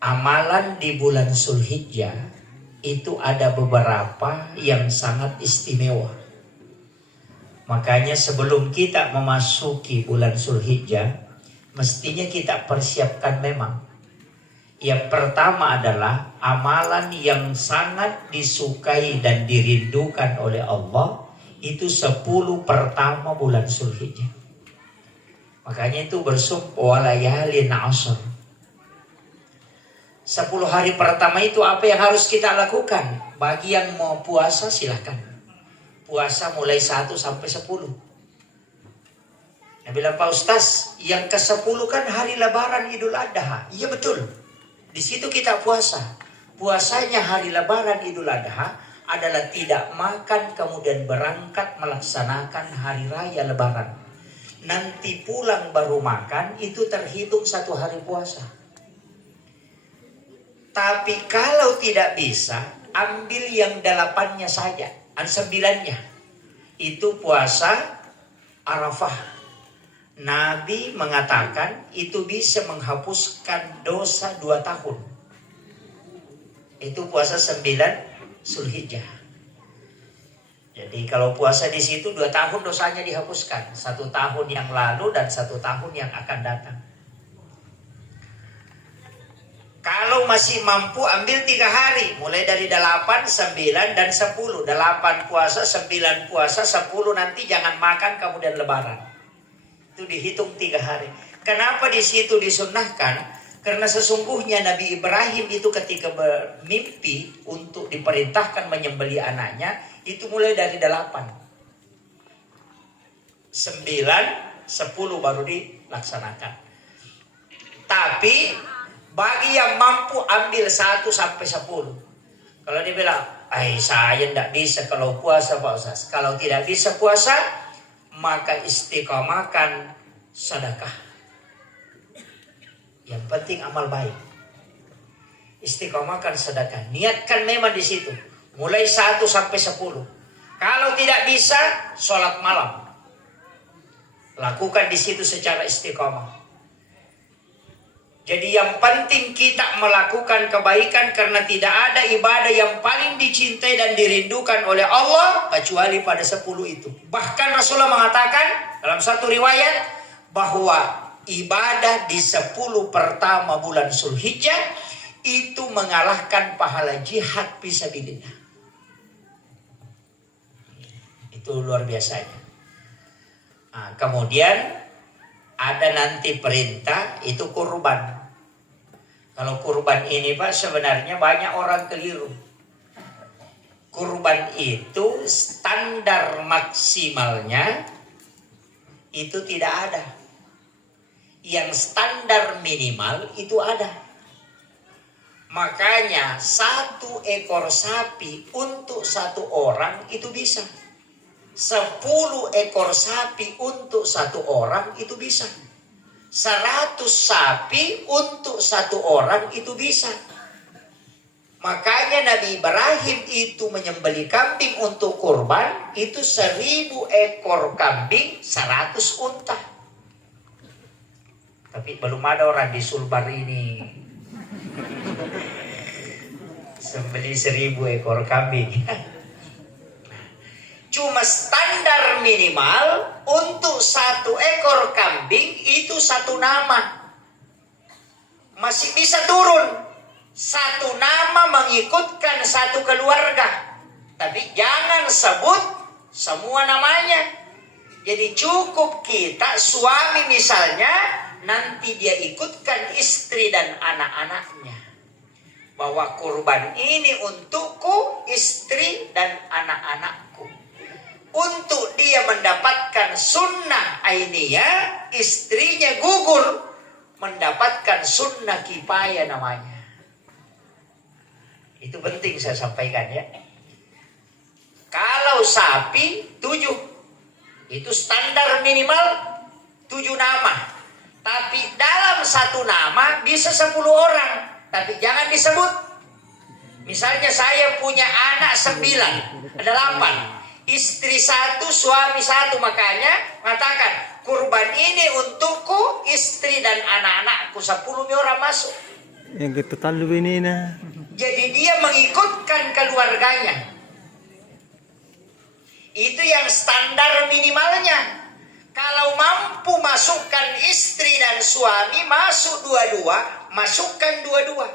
amalan di bulan Zulhijjah itu ada beberapa yang sangat istimewa. Makanya sebelum kita memasuki bulan Zulhijjah, mestinya kita persiapkan memang. Yang pertama adalah amalan yang sangat disukai dan dirindukan oleh Allah, itu 10 pertama bulan Zulhijjah. Makanya itu bersumpah walayalin ashr. 10 hari pertama itu apa yang harus kita lakukan? Bagi yang mau puasa silahkan. Puasa mulai 1 sampai 10. Nah bilang Pak Ustaz, yang ke-10 kan hari Lebaran Idul Adha. Iya betul. Di situ kita puasa. Puasanya hari Lebaran Idul Adha adalah tidak makan kemudian berangkat melaksanakan hari raya Lebaran. Nanti pulang baru makan, itu terhitung 1 hari puasa. Tapi kalau tidak bisa, ambil yang 8-nya saja, 9-nya. Itu puasa Arafah. Nabi mengatakan itu bisa menghapuskan dosa 2 tahun. Itu puasa 9 Zulhijjah. Jadi kalau puasa di situ 2 tahun dosanya dihapuskan. 1 tahun yang lalu dan 1 tahun yang akan datang. Kalau masih mampu ambil 3 hari. Mulai dari 8, 9, dan 10. 8 puasa, 9 puasa, 10 nanti jangan makan kemudian Lebaran. Itu dihitung 3 hari. Kenapa di situ disunnahkan? Karena sesungguhnya Nabi Ibrahim itu ketika bermimpi untuk diperintahkan menyembelih anaknya, itu mulai dari 8. 9, 10 baru dilaksanakan. Tapi bagi yang mampu ambil 1 sampai 10. Kalau dia bilang, saya tidak bisa kalau puasa Pak Ustaz. Kalau tidak bisa puasa, maka istiqomahkan sedekah. Yang penting amal baik. Istiqomahkan sedekah. Niatkan memang di situ. Mulai 1 sampai 10. Kalau tidak bisa, sholat malam. Lakukan di situ secara istiqomah. Jadi yang penting kita melakukan kebaikan karena tidak ada ibadah yang paling dicintai dan dirindukan oleh Allah kecuali pada 10 itu. Bahkan Rasulullah mengatakan dalam satu riwayat bahwa ibadah di 10 pertama bulan Zulhijjah itu mengalahkan pahala jihad fisabilillah. Itu luar biasanya. Nah, kemudian ada nanti perintah itu kurban. Kalau kurban ini Pak sebenarnya banyak orang keliru. Kurban itu standar maksimalnya itu tidak ada. Yang standar minimal itu ada. Makanya 1 ekor sapi untuk 1 orang itu bisa. 10 ekor sapi untuk 1 orang itu bisa. 100 sapi untuk 1 orang itu bisa. Makanya Nabi Ibrahim itu menyembelih kambing untuk kurban, itu 1000 ekor kambing, 100 unta. Tapi belum ada orang di Sulbar ini sembelih 1000 ekor kambing. Cuma standar minimal untuk 1 ekor kambing itu 1 nama. Masih bisa turun. 1 nama mengikutkan 1 keluarga. Tapi jangan sebut semua namanya. Jadi cukup kita suami misalnya, nanti dia ikutkan istri dan anak-anaknya. Bahwa kurban ini untukku, istri dan anak-anakku. Untuk dia mendapatkan sunnah ainiyah, istrinya gugur mendapatkan sunnah kifayah namanya. Itu penting saya sampaikan ya. Kalau sapi 7, itu standar minimal 7 nama. Tapi dalam 1 nama bisa 10 orang. Tapi jangan disebut. Misalnya saya punya anak 9, ada 8. Istri 1, suami 1, makanya mengatakan kurban ini untukku, istri dan anak-anakku. 10 orang masuk. Yang kita tahu ini nah. Jadi dia mengikutkan keluarganya. Itu yang standar minimalnya. Kalau mampu masukkan istri dan suami, masuk dua-dua, masukkan dua-dua.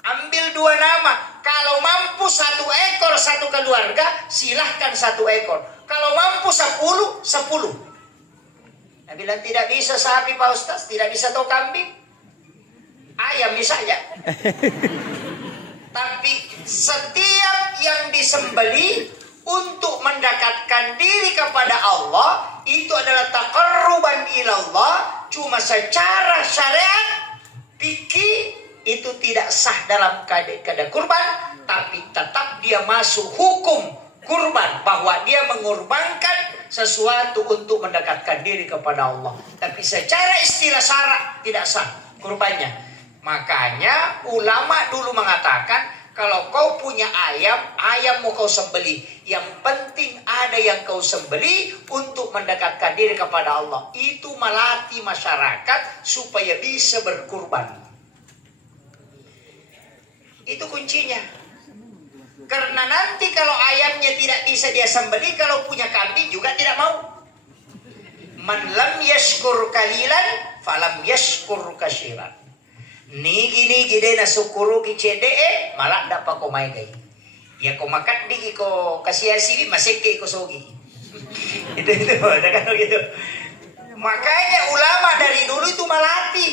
Ambil 2 nama. Kalau mampu 1 ekor satu keluarga, silahkan 1 ekor. Kalau mampu 10, 10. Nah, bilang tidak bisa sapi Pak Ustaz, tidak bisa tahu kambing, ayam misalnya. Tapi setiap yang disembeli untuk mendekatkan diri kepada Allah, itu adalah taqarruban ilallah. Cuma secara syariat fikih itu tidak sah dalam keadaan kurban, tapi tetap dia masuk hukum kurban, bahwa dia mengorbankan sesuatu untuk mendekatkan diri kepada Allah. Tapi secara istilah syara tidak sah kurbannya. Makanya ulama dulu mengatakan, kalau kau punya ayam mau kau sembelih, yang penting ada yang kau sembelih untuk mendekatkan diri kepada Allah. Itu melatih masyarakat supaya bisa berkurban. Itu kuncinya. Karena nanti kalau ayamnya tidak bisa dia sembelih, kalau punya kambing juga tidak mau. Man lam yashkur kalilan falam yashkur kashiran. Nigi deh na sukuru ki cede malah dapat ko mai gai. Ya ko makat di ko kasih siwi masih ke ko sogi. itu kan gitu. Makanya ulama dari dulu itu melatih.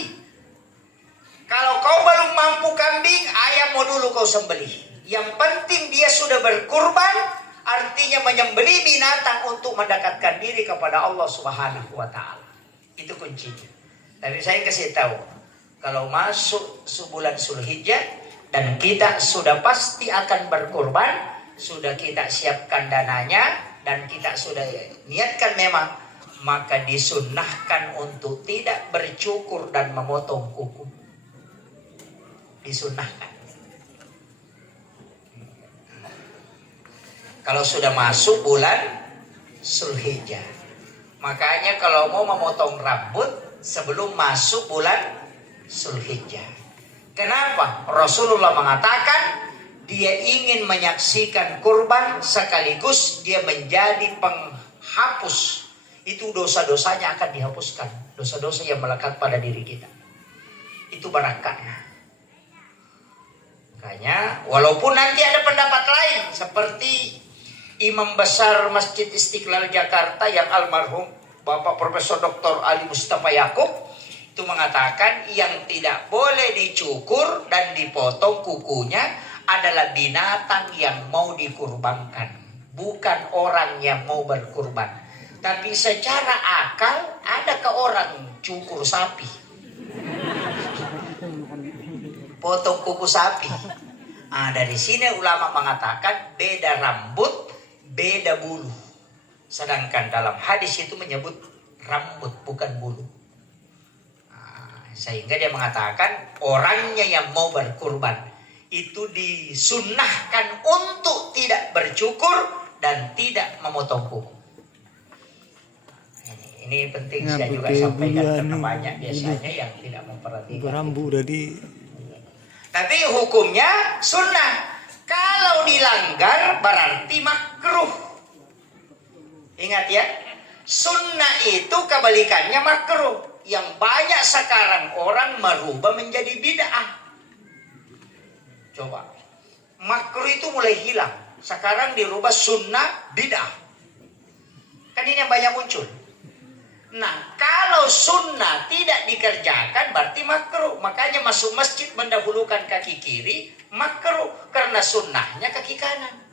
Kalau kau belum mampu kambing, ayam mau dulu kau sembelih. Yang penting dia sudah berkurban, artinya menyembelih binatang untuk mendekatkan diri kepada Allah Subhanahu wa taala. Itu kuncinya. Tapi saya kasih tahu, kalau masuk sebulan Zulhijjah dan kita sudah pasti akan berkurban, sudah kita siapkan dananya dan kita sudah niatkan memang, maka disunnahkan untuk tidak bercukur dan memotong kuku. Disunnahkan. Kalau sudah masuk bulan Zulhijjah. Makanya kalau mau memotong rambut sebelum masuk bulan Zulhijjah. Kenapa? Rasulullah mengatakan dia ingin menyaksikan kurban sekaligus dia menjadi penghapus. Itu dosa-dosanya akan dihapuskan. Dosa-dosa yang melekat pada diri kita. Itu barakatnya. Makanya walaupun nanti ada pendapat lain seperti Imam Besar Masjid Istiqlal Jakarta yang almarhum Bapak Profesor Dr. Ali Mustafa Yaakob itu mengatakan yang tidak boleh dicukur dan dipotong kukunya adalah binatang yang mau dikurbankan, bukan orang yang mau berkurban. Tapi secara akal ada ke orang cukur sapi, potong kuku sapi. Dari sini ulama mengatakan beda rambut, beda bulu. Sedangkan dalam hadis itu menyebut rambut bukan bulu. Sehingga dia mengatakan orangnya yang mau berkurban itu disunnahkan untuk tidak bercukur dan tidak memotong kuku. Ini penting saya juga sampaikan karena banyak biasanya yang tidak memperhatikan. Rambut tadi. Tapi hukumnya sunnah. Kalau dilanggar berarti makruh. Ingat ya, sunnah itu kebalikannya makruh. Yang banyak sekarang orang merubah menjadi bid'ah. Coba, makruh itu mulai hilang. Sekarang dirubah sunnah bid'ah. Kan ini yang banyak muncul. Nah, kalau sunnah tidak dikerjakan berarti makruh. Makanya masuk masjid mendahulukan kaki kiri makruh karena sunnahnya kaki kanan.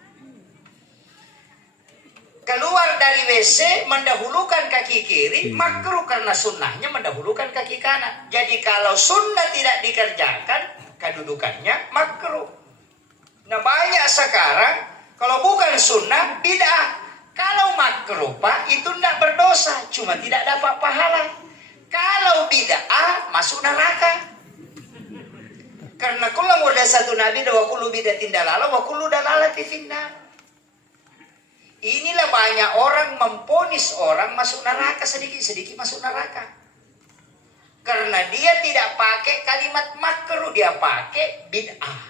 Keluar dari WC mendahulukan kaki kiri makruh karena sunnahnya mendahulukan kaki kanan. Jadi kalau sunnah tidak dikerjakan kedudukannya makruh. Nah, banyak sekarang kalau bukan sunnah bid'ah. Kalau makruh Pak itu tidak berdosa, cuma tidak dapat pahala. Kalau bid'ah masuk neraka. Karena kullu muhdatsatin nabi wa kullu bid'atin dalalah wa kullu dalalatin finnar. Inilah banyak orang memponis orang masuk neraka, sedikit-sedikit masuk neraka. Karena dia tidak pakai kalimat makruh, dia pakai bid'ah.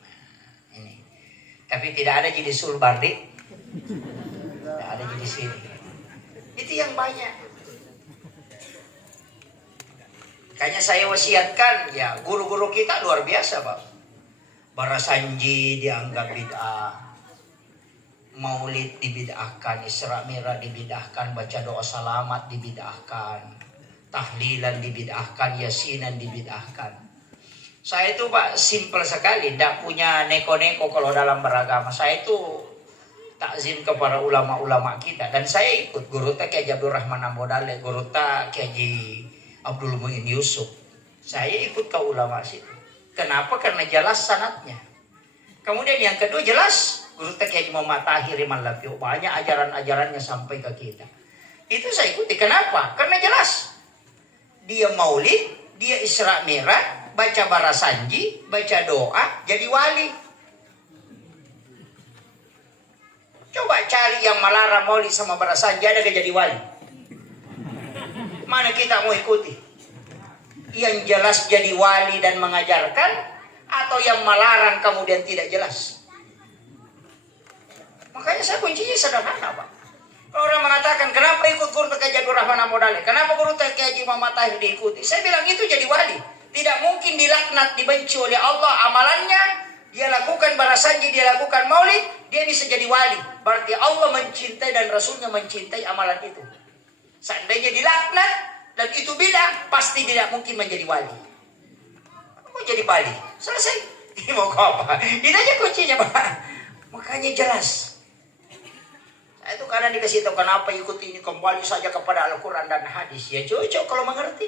Nah, ini. Tapi tidak ada jadi sulbardi. Tidak ada jadi sini. Itu yang banyak. Makanya saya wasiatkan, ya guru-guru kita luar biasa, Pak. Barasanji dianggap bid'ah. Maulid dibid'ahkan, Isra Mi'raj dibid'ahkan, baca doa salamat dibid'ahkan, tahlilan dibid'ahkan, yasinan dibid'ahkan. Saya itu Pak simple sekali, tidak punya neko-neko kalau dalam beragama. Saya itu takzim kepada ulama-ulama kita, dan saya ikut guru ta Kiai Abdul Rahman Ambodale, guru ta Kiai Abdul Muin Yusuf. Saya ikut ke ulama situ. Kenapa? Karena jelas sanadnya. Kemudian yang kedua jelas guru ta Kiai Muhammad Tahir Iman Lapio, banyak ajaran-ajarannya sampai ke kita. Itu saya ikuti. Kenapa? Karena jelas. Dia maulid, dia Isra Mi'raj, baca barasanji, baca doa, jadi wali. Coba cari yang melarang maulid sama barasanji, ada gak jadi wali? Mana kita mau ikuti? Yang jelas jadi wali dan mengajarkan, atau yang melarang kemudian tidak jelas? Makanya saya kuncinya sederhana, Pak. Kalau orang mengatakan, kenapa ikut guru Kiai Abdul Rahman Ambodale? Kenapa guru Kiai Muhammad Tahir diikuti? Saya bilang itu jadi wali. Tidak mungkin dilaknat, dibenci oleh Allah amalannya. Dia lakukan barasanji, dia lakukan maulid, dia bisa jadi wali. Berarti Allah mencintai dan Rasulnya mencintai amalan itu. Seandainya dilaknat dan itu bid'ah, pasti tidak mungkin menjadi wali. Mau jadi wali? Selesai. Ini mau apa? Ini aja kuncinya, Pak. Makanya jelas. Saya itu kadang dikasih tahu kenapa ikut ini, kembali saja kepada Al-Quran dan hadis. Ya cocok kalau mengerti.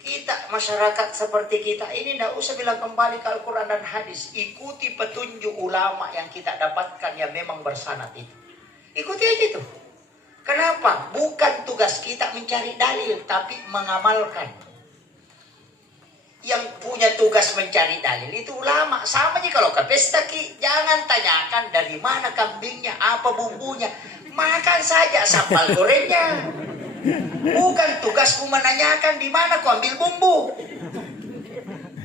Kita masyarakat seperti kita ini tidak usah bilang kembali ke Al-Quran dan hadis. Ikuti petunjuk ulama yang kita dapatkan yang memang bersanad itu. Ikuti aja itu. Kenapa? Bukan tugas kita mencari dalil, tapi mengamalkan. Yang punya tugas mencari dalil itu ulama. Sama aja kalau ke pesta ki, jangan tanyakan dari mana kambingnya, apa bumbunya. Makan saja sambal gorengnya. Bukan tugasmu menanyakan di mana kau ambil bumbu.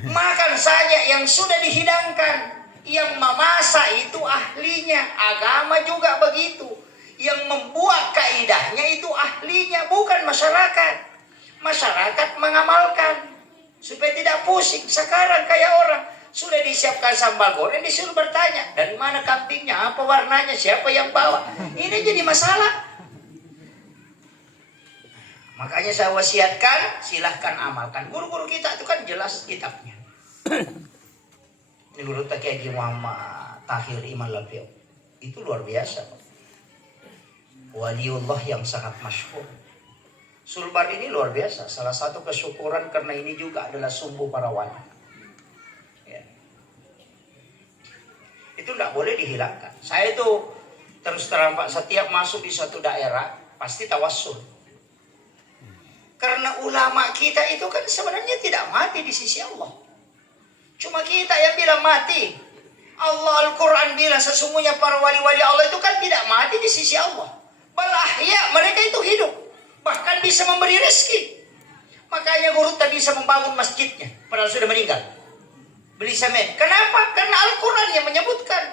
Makan saja yang sudah dihidangkan. Yang memasak itu ahlinya. Agama juga begitu. Yang membuat kaidahnya itu ahlinya, bukan masyarakat. Masyarakat mengamalkan supaya tidak pusing. Sekarang kayak orang sudah disiapkan sambal goreng, disuruh bertanya dari mana kambingnya, apa warnanya, siapa yang bawa. Ini jadi masalah. Makanya saya wasiatkan, silahkan amalkan. Guru-guru kita itu kan jelas kitabnya. Ini guru Kiai Muhammad Tahir Iman Lapio. Itu luar biasa. Waliullah yang sangat masyhur. Sulbar ini luar biasa. Salah satu kesyukuran karena ini juga adalah sumbu para wali. Ya. Itu tidak boleh dihilangkan. Saya itu terus terang Pak, setiap masuk di suatu daerah pasti tawassul. Karena ulama kita itu kan sebenarnya tidak mati di sisi Allah. Cuma kita yang bilang mati. Allah Al-Quran bilang sesungguhnya para wali-wali Allah itu kan tidak mati di sisi Allah. Balahya, mereka itu hidup. Bahkan bisa memberi rezeki. Makanya guru tak bisa membangun masjidnya. Padahal sudah meninggal. Beli semen. Kenapa? Karena Al-Quran yang menyebutkan.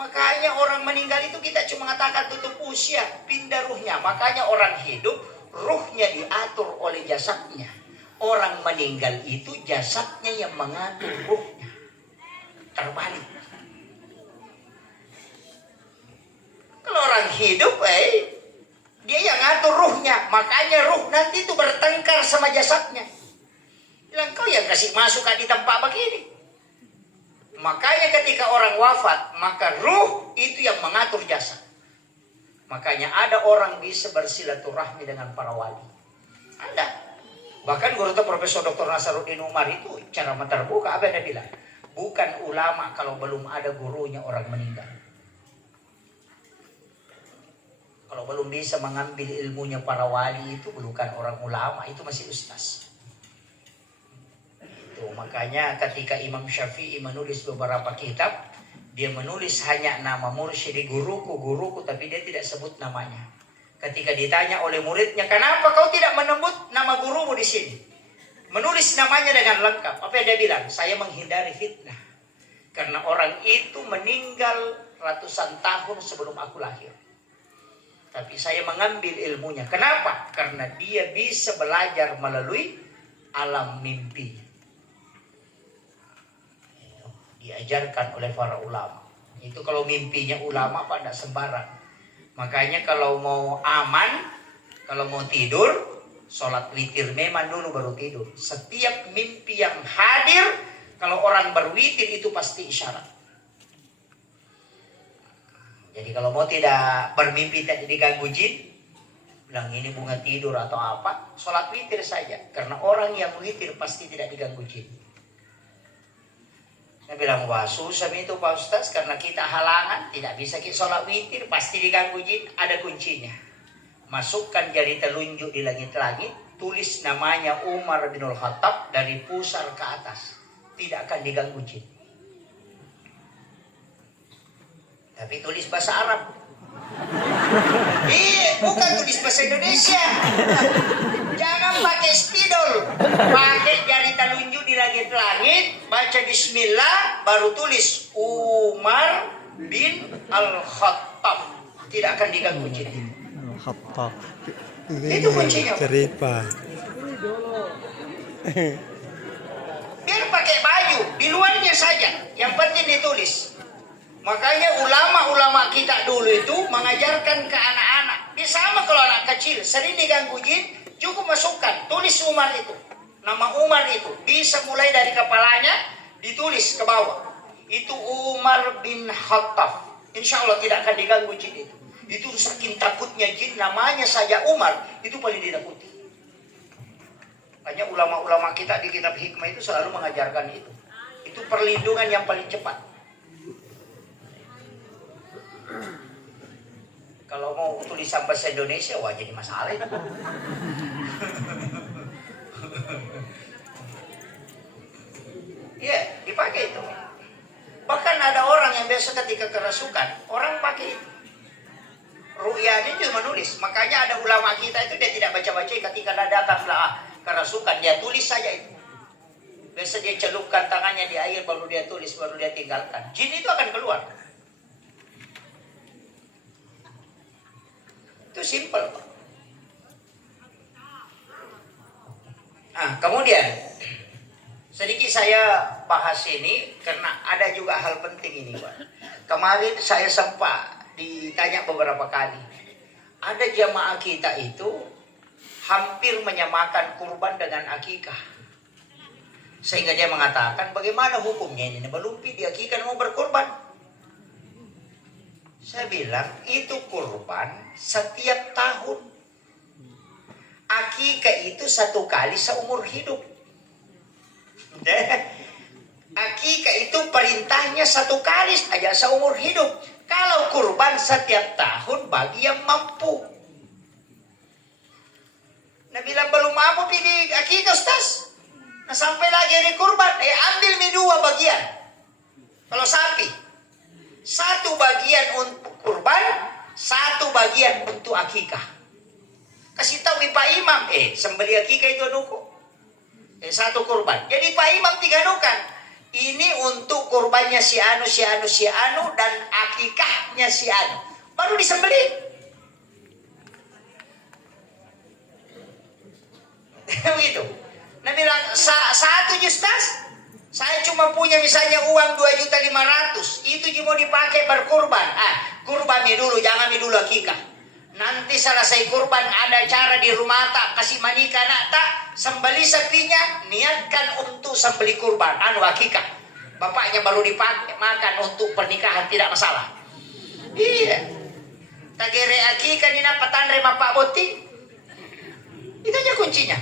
Makanya orang meninggal itu kita cuma mengatakan tutup usia, pindah ruhnya. Makanya orang hidup, ruhnya diatur oleh jasadnya. Orang meninggal itu jasadnya yang mengatur ruhnya. Terbalik. Kalau orang hidup, dia yang ngatur ruhnya. Makanya ruh nanti itu bertengkar sama jasadnya. Bilang, kau yang kasih masuk di tempat begini. Makanya ketika orang wafat, maka ruh itu yang mengatur jasad. Makanya ada orang bisa bersilaturahmi dengan para wali. Ada. Bahkan guru Profesor Dr. Nasaruddin Umar itu cara terbuka apa yang dia bilang? Bukan ulama kalau belum ada gurunya orang meninggal. Kalau belum bisa mengambil ilmunya para wali itu bukan orang ulama, itu masih ustaz. Tuh, makanya ketika Imam Syafi'i menulis beberapa kitab, dia menulis hanya nama mursyid guruku, tapi dia tidak sebut namanya. Ketika ditanya oleh muridnya, kenapa kau tidak menyebut nama gurumu di sini? Menulis namanya dengan lengkap. Apa yang dia bilang? Saya menghindari fitnah. Karena orang itu meninggal ratusan tahun sebelum aku lahir. Tapi saya mengambil ilmunya. Kenapa? Karena dia bisa belajar melalui alam mimpi. Itu diajarkan oleh para ulama. Itu kalau mimpinya ulama Pak, tidak sembarang. Makanya kalau mau aman, kalau mau tidur, sholat witir memang dulu baru tidur. Setiap mimpi yang hadir, kalau orang berwitir itu pasti isyarat. Jadi kalau mau tidak bermimpi tidak diganggu jin, bilang ini bunga tidur atau apa, sholat witir saja. Karena orang yang witir pasti tidak diganggu jin. Saya bilang, wah susah itu Pak Ustaz, karena kita halangan, tidak bisa kita sholat witir, pasti diganggu jin, ada kuncinya. Masukkan jari telunjuk di langit-langit, tulis namanya Umar bin Khattab dari pusar ke atas. Tidak akan diganggu jin. Tapi tulis bahasa Arab. Bukan tulis bahasa Indonesia. Jangan pakai spidol. Pakai jari telunjuk di langit-langit, baca bismillah, baru tulis Umar bin Al-Khattab. Tidak akan diganggu jin. Khattab. Itu kuncinya. Cerita. Biar pakai baju, di luarnya saja. Yang penting ditulis. Makanya ulama-ulama kita dulu itu mengajarkan ke anak-anak. Dia sama kalau anak kecil, sering diganggu jin, cukup masukkan, tulis Umar itu. Nama Umar itu, bisa mulai dari kepalanya, ditulis ke bawah. Itu Umar bin Khattab. Insya Allah tidak akan diganggu jin itu. Itu saking takutnya jin, namanya saja Umar, itu paling ditakuti. Makanya ulama-ulama kita di kitab hikmah itu selalu mengajarkan itu. Itu perlindungan yang paling cepat. Kalau mau tulisan bahasa Indonesia, wah jadi masalah itu. Iya, dipakai itu. Bahkan ada orang yang biasa ketika kerasukan, orang pakai itu. Ru'yani itu menulis. Makanya ada ulama kita itu dia tidak baca-baca ketika datanglah kerasukan, dia tulis saja itu. Biasa dia celupkan tangannya di air, baru dia tulis, baru dia tinggalkan. Jin itu akan keluar. Itu simple. Kemudian sedikit saya bahas ini karena ada juga hal penting ini, Pak. Kemarin saya sempat ditanya beberapa kali. Ada jamaah kita itu hampir menyamakan kurban dengan akikah. Sehingga dia mengatakan, bagaimana hukumnya ini? Melumpi di akikah mau berkurban. Saya bilang, itu kurban setiap tahun. Akikah itu satu kali seumur hidup. Akikah itu perintahnya satu kali saja seumur hidup. Kalau kurban setiap tahun bagi yang mampu. Nah bilang belum mampu pilih akikah Ustaz. Nah sampai lagi hari kurban, ambil dua bagian. Kalau sapi, satu bagian untuk kurban, satu bagian untuk akikah. Kasih tahu Pak Imam, sembeli akikah itu anuku. Satu kurban. Jadi Pak Imam diganukan. Ini untuk kurbannya si anu, dan akikahnya si anu. Baru disembeli. Begitu. Nah bilang, satu Ustaz, saya cuma punya misalnya uang 2.500.000. Itu cuma dipakai berkurban. Kurban dulu, jangan dulu akikah. Nanti selesai kurban ada cara di rumah tak kasih manika nak tak sembeli sapinya, niatkan untuk sembeli kurban akikah. Bapaknya baru dipakai makan untuk pernikahan tidak masalah. Iya. Tagere akikah ni na patandre mapak boting. Itu aja kuncinya.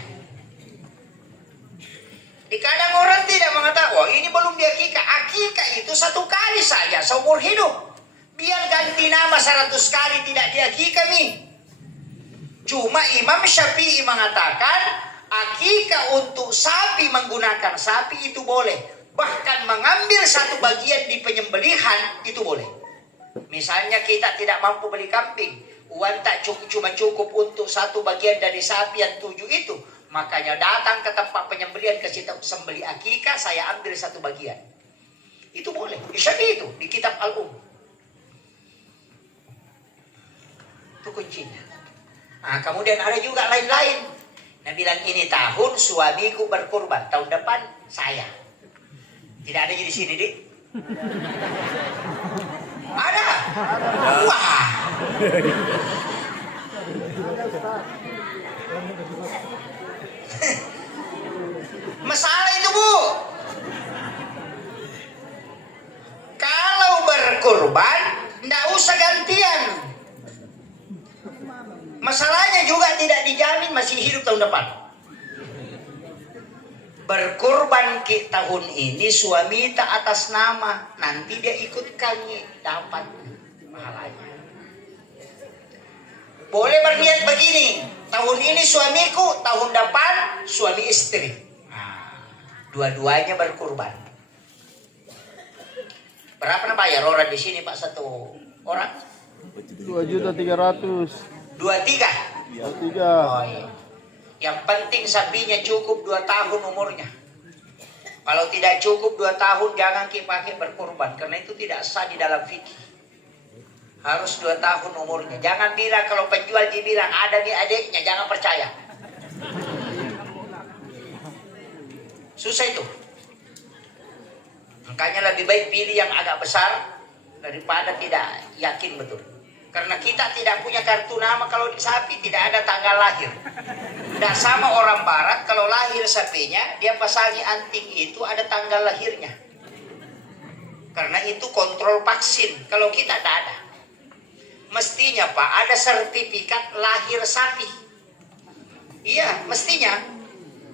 Di kadang orang tidak mengatakan, wah ini belum diakikah. Akikah itu satu kali saja seumur hidup. Biar ganti nama 100 kali tidak diakikah nih. Cuma Imam Syafi'i mengatakan akikah untuk sapi, menggunakan sapi itu boleh. Bahkan mengambil satu bagian di penyembelihan itu boleh. Misalnya kita tidak mampu beli kambing, uang tak cukup, cuma cukup untuk satu bagian dari sapi yang 7 itu, makanya datang ke tempat penyembelihan, kasih tahu sembeli akikah, saya ambil satu bagian. Itu boleh. Isyadi itu di kitab Itu kuncinya. Nah, kemudian ada juga lain-lain. Nah, bilang ini tahun suamiku berkurban, tahun depan saya. Tidak ada di sini, Dik? Ada. Wah. Masalah itu, Bu. Kalau berkurban, tidak usah gantian. Masalahnya juga tidak dijamin masih hidup tahun depan. Berkurban ke tahun ini suami tak atas nama, nanti dia ikut kami dapat pahalanya. Boleh berniat begini, tahun ini suamiku, tahun depan suami istri. Nah, dua-duanya berkurban. Berapa nak bayar orang di sini Pak satu orang? 2.300.000. 23. 3. Oh, iya. Yang penting sapinya cukup 2 tahun umurnya. Kalau tidak cukup 2 tahun jangan pakai berkurban, karena itu tidak sah di dalam fikih. Harus 2 tahun umurnya. Jangan bilang kalau penjual dibilang ada nih adiknya, jangan percaya. Susah itu. Makanya lebih baik pilih yang agak besar daripada tidak yakin betul. Karena kita tidak punya kartu nama kalau di sapi, tidak ada tanggal lahir. Tidak sama orang barat, kalau lahir sapinya, dia pasangi anting itu ada tanggal lahirnya. Karena itu kontrol vaksin, kalau kita tidak ada. Mestinya Pak, ada sertifikat lahir sapi. Iya, mestinya.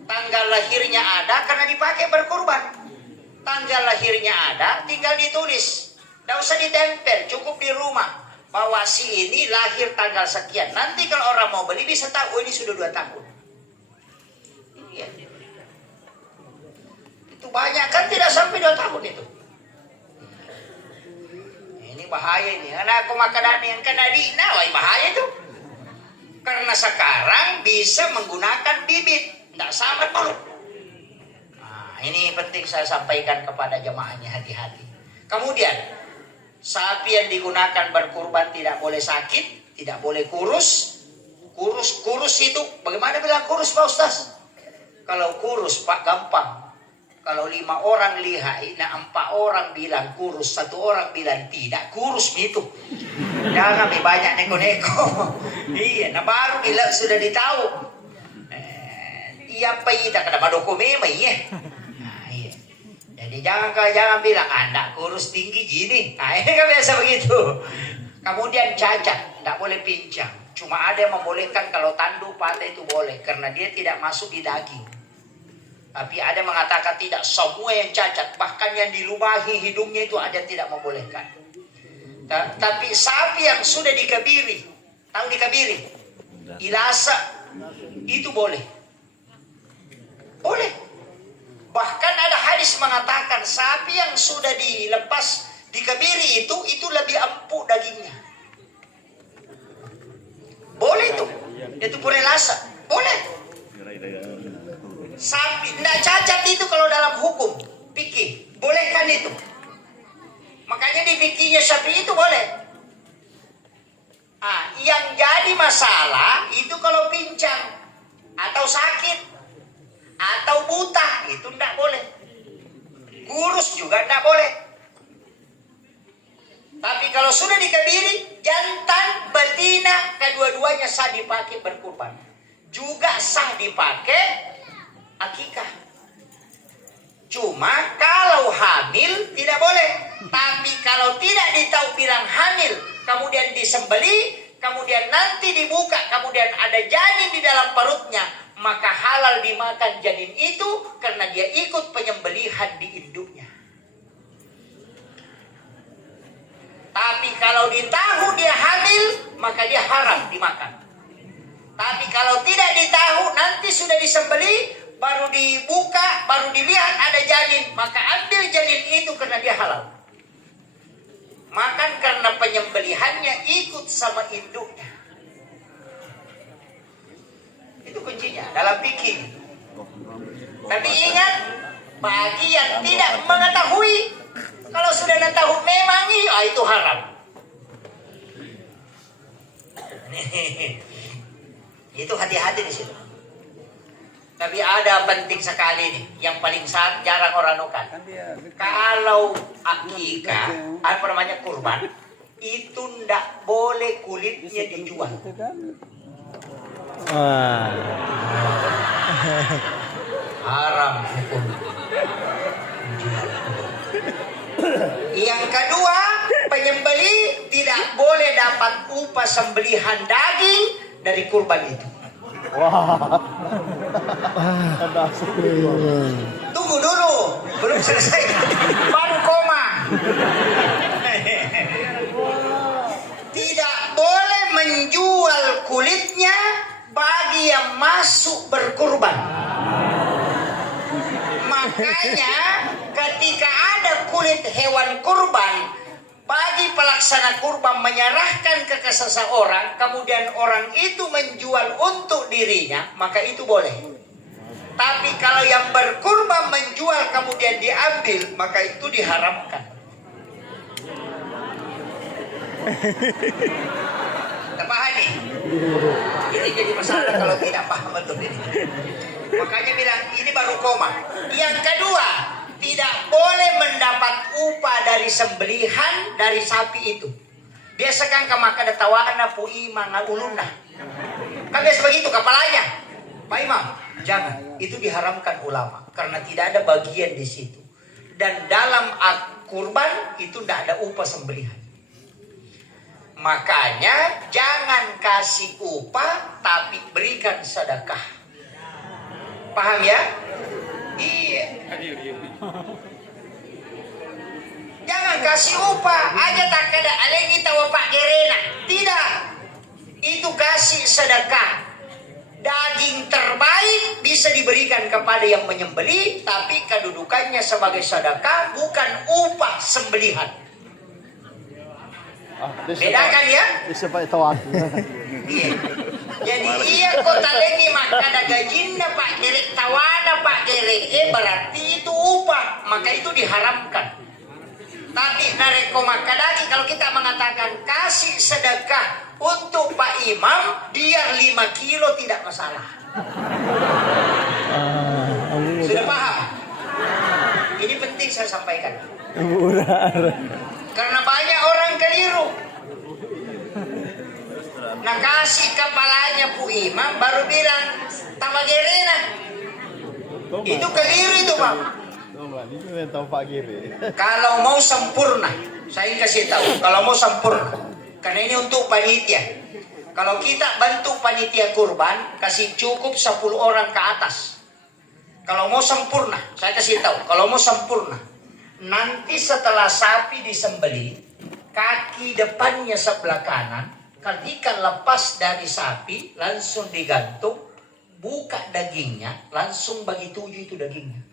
Tanggal lahirnya ada karena dipakai berkurban. Tanggal lahirnya ada, tinggal ditulis. Tidak usah ditempel, cukup di rumah. Bahwa si ini lahir tanggal sekian. Nanti kalau orang mau beli bisa tahu, oh ini sudah 2 tahun. Iya. Itu banyak kan tidak sampai 2 tahun itu. Ini bahaya ini. Karena aku makan yang kena dina, wah bahaya itu. Karena sekarang bisa menggunakan bibit. Tidak sama dulu. Nah, ini penting saya sampaikan kepada jemaahnya, hati-hati. Kemudian, sapi yang digunakan berkurban tidak boleh sakit, tidak boleh kurus. Kurus itu, bagaimana bilang kurus Pak Ustaz? Kalau kurus Pak gampang. Kalau 5 orang lihat, 4 orang bilang kurus, 1 orang bilang tidak kurus gitu. Jangan banyak neko-neko. Iya, nah baru bilang sudah ditahu. Iya Pak, kita kena dokumen ya. Jadi jangan bilang Anda kurus tinggi gini. Nah, ini kan biasa begitu. Kemudian cacat, tidak boleh pincang. Cuma ada yang membolehkan kalau tanduk pantai itu boleh, karena dia tidak masuk di daging. Tapi ada yang mengatakan tidak, semua yang cacat, bahkan yang dilubahi hidungnya itu ada tidak membolehkan. Tapi sapi yang sudah dikebiri, tahu dikebiri? Ilasa, itu boleh. Boleh. Bahkan ada hadis mengatakan sapi yang sudah dilepas dikebiri itu lebih empuk dagingnya. Boleh itu boleh lasa, boleh. Sapi tidak cacat itu kalau dalam hukum fikih, bolehkan itu. Makanya di fikihnya sapi itu boleh. Yang jadi masalah itu kalau pincang atau sakit atau buta, itu tidak boleh. Kurus juga tidak boleh. Tapi kalau sudah dikebiri, jantan, betina, kedua-duanya sah dipakai berkurban. Juga sah dipakai akikah. Cuma kalau hamil tidak boleh. Tapi kalau tidak ditahu bilang hamil, kemudian disembeli, kemudian nanti dibuka, kemudian ada janin di dalam perutnya, maka halal dimakan janin itu karena dia ikut penyembelihan di induknya. Tapi kalau ditahu dia hamil, maka dia haram dimakan. Tapi kalau tidak ditahu, nanti sudah disembeli, baru dibuka, baru dilihat ada janin, maka ambil janin itu karena dia halal. Makan karena penyembelihannya ikut sama induknya. Itu kuncinya dalam fikih. Tapi ingat, bagi yang tidak mengetahui, kalau sudah tahu memang itu haram. Itu hati-hati di situ. Tapi ada penting sekali nih, yang paling jarang orang nukan. Kalau akikah, apa namanya kurban, itu ndak boleh kulitnya dijual. Wah. Haram hukum. Yang kedua, penyembeli tidak boleh dapat upah sembelihan daging dari kurban itu. Wah. Tunggu dulu, belum selesai. Baru koma. Tidak boleh menjual kulitnya bagi yang masuk berkurban. Makanya ketika ada kulit hewan kurban, bagi pelaksana kurban menyerahkan ke seseorang, kemudian orang itu menjual untuk dirinya, maka itu boleh. Tapi kalau yang berkurban menjual kemudian diambil, maka itu diharamkan. Terpahami? Ini jadi masalah kalau tidak paham betul ini. Makanya bilang ini baru koma. Yang kedua, tidak boleh mendapat upah dari sembelihan dari sapi itu. Biasa kan kamaka ada tawana pui manga uluna. Kan biasa begitu kepalanya. Pak Imam, jangan. Itu diharamkan ulama karena tidak ada bagian di situ. Dan dalam kurban itu tidak ada upah sembelihan. Makanya jangan kasih upah tapi berikan sedekah. Paham ya? Iya. Jangan kasih upah aja tak ada alengi tawa Pak Gerena. Tidak. Itu kasih sedekah. Daging terbaik bisa diberikan kepada yang menyembelih, tapi kedudukannya sebagai sedekah, bukan upah sembelihan. Bedakan ya? Iya. Jadi iya kota lagi maka ada gajinya Pak Gerek tawana Pak Gerek, berarti itu upah, maka itu diharamkan. Tapi nareko maka lagi kalau kita mengatakan kasih sedekah untuk Pak Imam, biar 5 kilo tidak masalah. Sudah paham? Ini penting saya sampaikan. Karena banyak orang keliru. Nah kasih kepalanya Bu Imam baru bilang tamagerena. Itu keliru itu Pak. Kalau mau sempurna, saya kasih tahu. Kalau mau sempurna, karena ini untuk panitia. Kalau kita bantu panitia kurban, kasih cukup 10 orang ke atas. Kalau mau sempurna, saya kasih tahu. Kalau mau sempurna, nanti setelah sapi disembelih, kaki depannya sebelah kanan, ketika lepas dari sapi, langsung digantung, buka dagingnya, langsung bagi 7 itu dagingnya.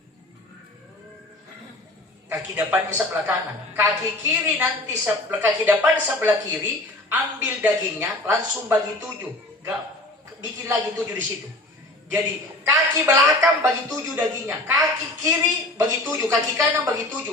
Kaki depannya sebelah kanan, kaki kiri nanti kaki depan sebelah kiri, ambil dagingnya, langsung bagi 7. Gak bikin lagi 7 di situ. Jadi kaki belakang bagi 7 dagingnya, kaki kiri bagi 7, kaki kanan bagi 7.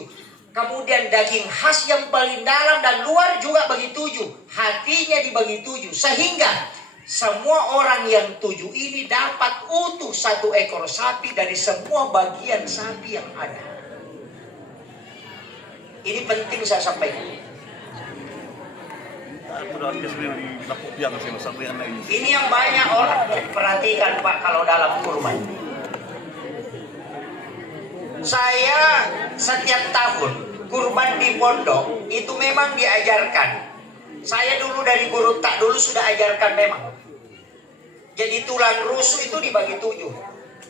Kemudian daging khas yang paling dalam dan luar juga bagi 7. Hatinya dibagi 7. Sehingga semua orang yang 7 ini dapat utuh 1 ekor sapi dari semua bagian sapi yang ada. Ini penting saya sampaikan. Ini yang banyak orang perhatikan Pak kalau dalam kurban. Saya setiap tahun kurban di pondok itu memang diajarkan. Saya dulu dari guru tak dulu sudah ajarkan memang. Jadi tulang rusuk itu dibagi 7,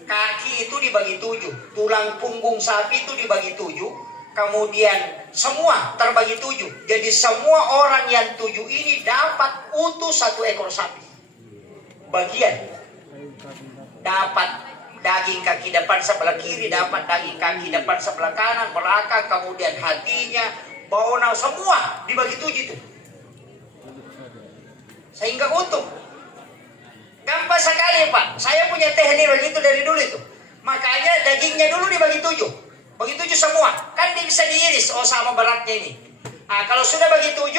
kaki itu dibagi 7, tulang punggung sapi itu dibagi 7. Kemudian semua terbagi 7. Jadi semua orang yang 7 ini dapat utuh 1 ekor sapi. Bagian. Dapat daging kaki depan sebelah kiri, dapat daging kaki depan sebelah kanan, belakang, kemudian hatinya, bawah semua dibagi 7 itu. Sehingga utuh. Gampang sekali Pak. Saya punya teknik begitu dari dulu itu. Makanya dagingnya dulu dibagi 7. Bagi 7 semua. Kan dia bisa diiris. Oh sama beratnya ini. Nah, kalau sudah bagi 7,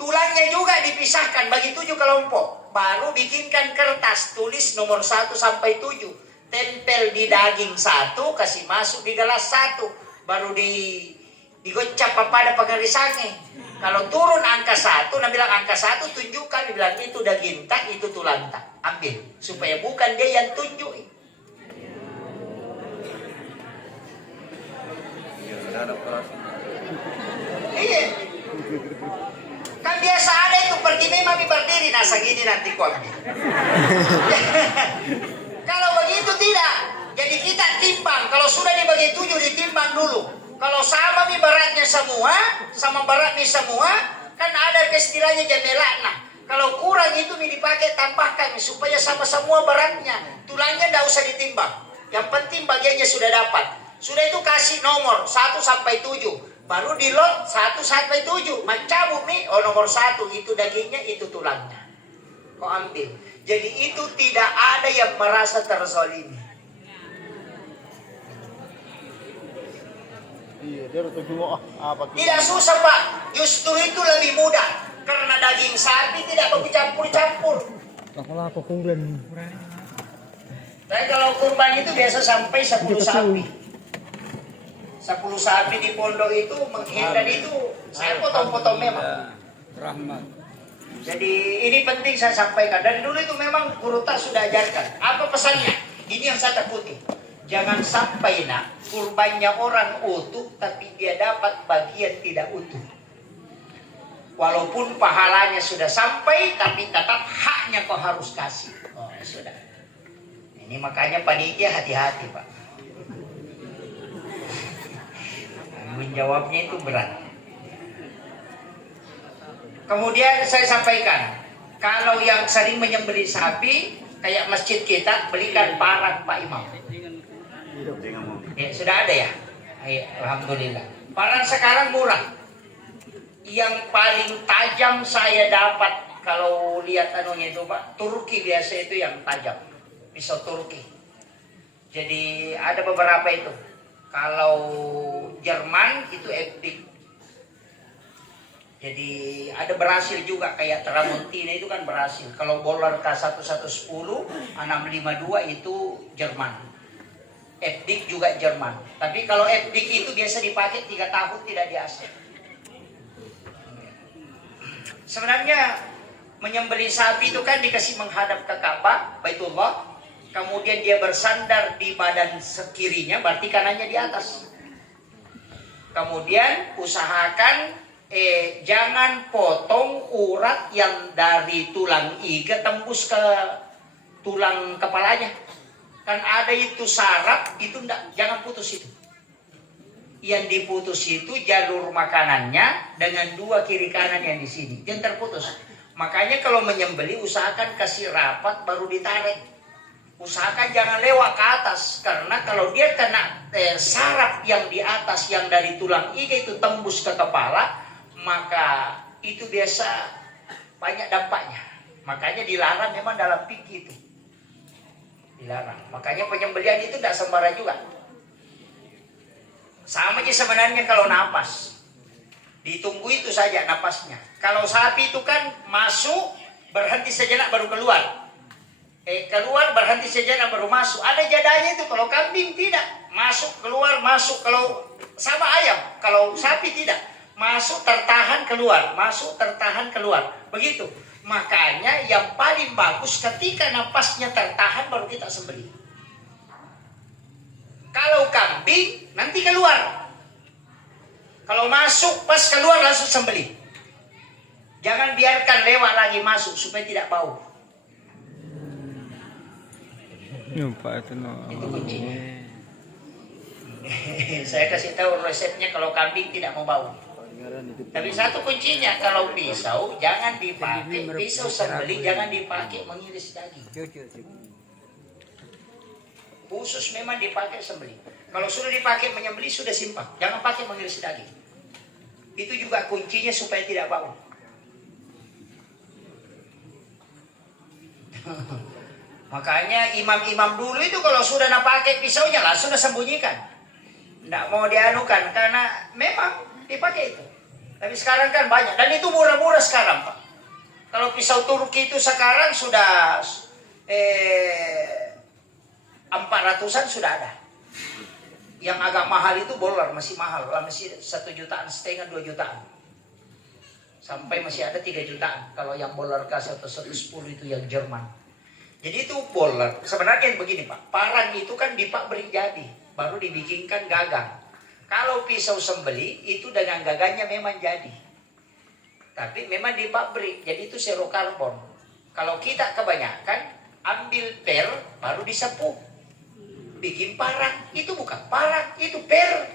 tulangnya juga dipisahkan. Bagi 7 kelompok. Baru bikinkan kertas. Tulis nomor 1 sampai 7. Tempel di daging 1. Kasih masuk di gelas 1. Baru digocap pada pengerisannya. Kalau turun angka 1, nah bilang angka 1 tunjukkan, dibilang itu daging tak, itu tulang tak. Ambil, supaya bukan dia yang tunjuk. Iya. Kan biasa ada itu, pergi memang berdiri, nah segini nanti kau ambil. Kalau begitu tidak. Jadi kita timbang, kalau sudah dibagi 7 ditimbang dulu. Kalau sama nih beratnya semua, sama berat nih semua, kan ada istilahnya jamelan. Nah, kalau kurang itu nih dipakai tambahkan supaya sama semua beratnya. Tulangnya tidak usah ditimbang. Yang penting bagiannya sudah dapat. Sudah itu kasih nomor 1 sampai 7. Baru di lot 1 sampai 7. Mencabut nih, oh nomor 1 itu dagingnya, itu tulangnya. Kau ambil. Jadi itu tidak ada yang merasa terzalimi. Tidak susah Pak, justru itu lebih mudah. Karena daging sapi tidak bercampur-campur. Tapi kalau kurban itu biasa sampai 10 sapi. 10 sapi di pondok itu menghindar itu, saya potong-potong memang. Jadi ini penting saya sampaikan. Dari dulu itu memang guru tak sudah ajarkan. Apa pesannya? Ini yang saya takuti. Jangan sampai nak kurbannya orang utuh tapi dia dapat bagian tidak utuh. Walaupun pahalanya sudah sampai tapi tetap haknya kau harus kasih. Oh ya sudah. Ini makanya panitia hati-hati Pak. Menjawabnya itu berat. Kemudian saya sampaikan, kalau yang sering menyembelih sapi kayak masjid kita, belikan parang Pak Imam. Ya, sudah ada ya? Ay, alhamdulillah. Parang sekarang murah. Yang paling tajam saya dapat kalau lihat anunya itu Pak, Turki biasa itu yang tajam. Pisau Turki. Jadi ada beberapa itu. Kalau Jerman itu epic. Jadi ada berhasil juga kayak Tramontina itu kan berhasil. Kalau Boller K1110 652 itu Jerman. Epic juga Jerman. Tapi kalau epic itu biasa dipakai 3 tahun tidak diasah. Sebenarnya menyembelih sapi itu kan dikasih menghadap ke Ka'bah, Baitullah. Kemudian dia bersandar di badan sekirinya, berarti kanannya di atas. Kemudian usahakan jangan potong urat yang dari tulang iga tembus ke tulang kepalanya. Kan ada itu saraf, itu enggak, jangan putus itu. Yang diputus itu jalur makanannya dengan 2 kiri kanan yang di sini, yang terputus. Makanya kalau menyembelih usahakan kasih rapat baru ditarik. Usahakan jangan lewat ke atas, karena kalau dia kena saraf yang di atas yang dari tulang iga itu tembus ke kepala, maka itu biasa banyak dampaknya. Makanya dilarang memang dalam fikih itu. Dilarang. Makanya penyembelihan itu tidak sembarang juga. Sama aja sebenarnya kalau napas. Ditunggu itu saja napasnya. Kalau sapi itu kan masuk, berhenti sejenak baru keluar. Keluar berhenti sejenak baru masuk. Ada jadanya itu. Kalau kambing tidak. Masuk keluar masuk. Kalau sama ayam. Kalau sapi tidak. Masuk tertahan keluar. Masuk tertahan keluar. Begitu. Makanya yang paling bagus ketika napasnya tertahan baru kita sembelih. Kalau kambing nanti keluar. Kalau masuk pas keluar langsung sembelih. Jangan biarkan lewat lagi masuk supaya tidak bau. Itu kuncinya. Saya kasih tahu resepnya kalau kambing tidak mau bau. Tapi satu kuncinya, kalau pisau jangan dipakai, pisau sembelih jangan dipakai mengiris daging. Khusus memang dipakai sembelih. Kalau sudah dipakai menyembelih sudah simpang, jangan pakai mengiris daging. Itu juga kuncinya supaya tidak bau. Makanya imam-imam dulu itu kalau sudah nak pakai pisaunya langsung sembunyikan. Tidak mau dianukan karena memang dipakai itu. Tapi sekarang kan banyak dan itu murah-murah sekarang, Pak. Kalau pisau Turki itu sekarang sudah 400-an sudah ada. Yang agak mahal itu bolar masih mahal, masih 1,5 jutaan, 2 jutaan. Sampai masih ada 3 jutaan. Kalau yang bolar K110 itu yang Jerman. Jadi itu bolar. Sebenarnya begini Pak, parang itu kan dipabrik jadi, baru dibikinkan gagang. Kalau pisau sembeli itu dengan gagangnya memang jadi. Tapi memang dipabrik, jadi itu serokarbon. Kalau kita kebanyakan ambil per baru disepuh. Bikin parang, itu bukan parang, itu per.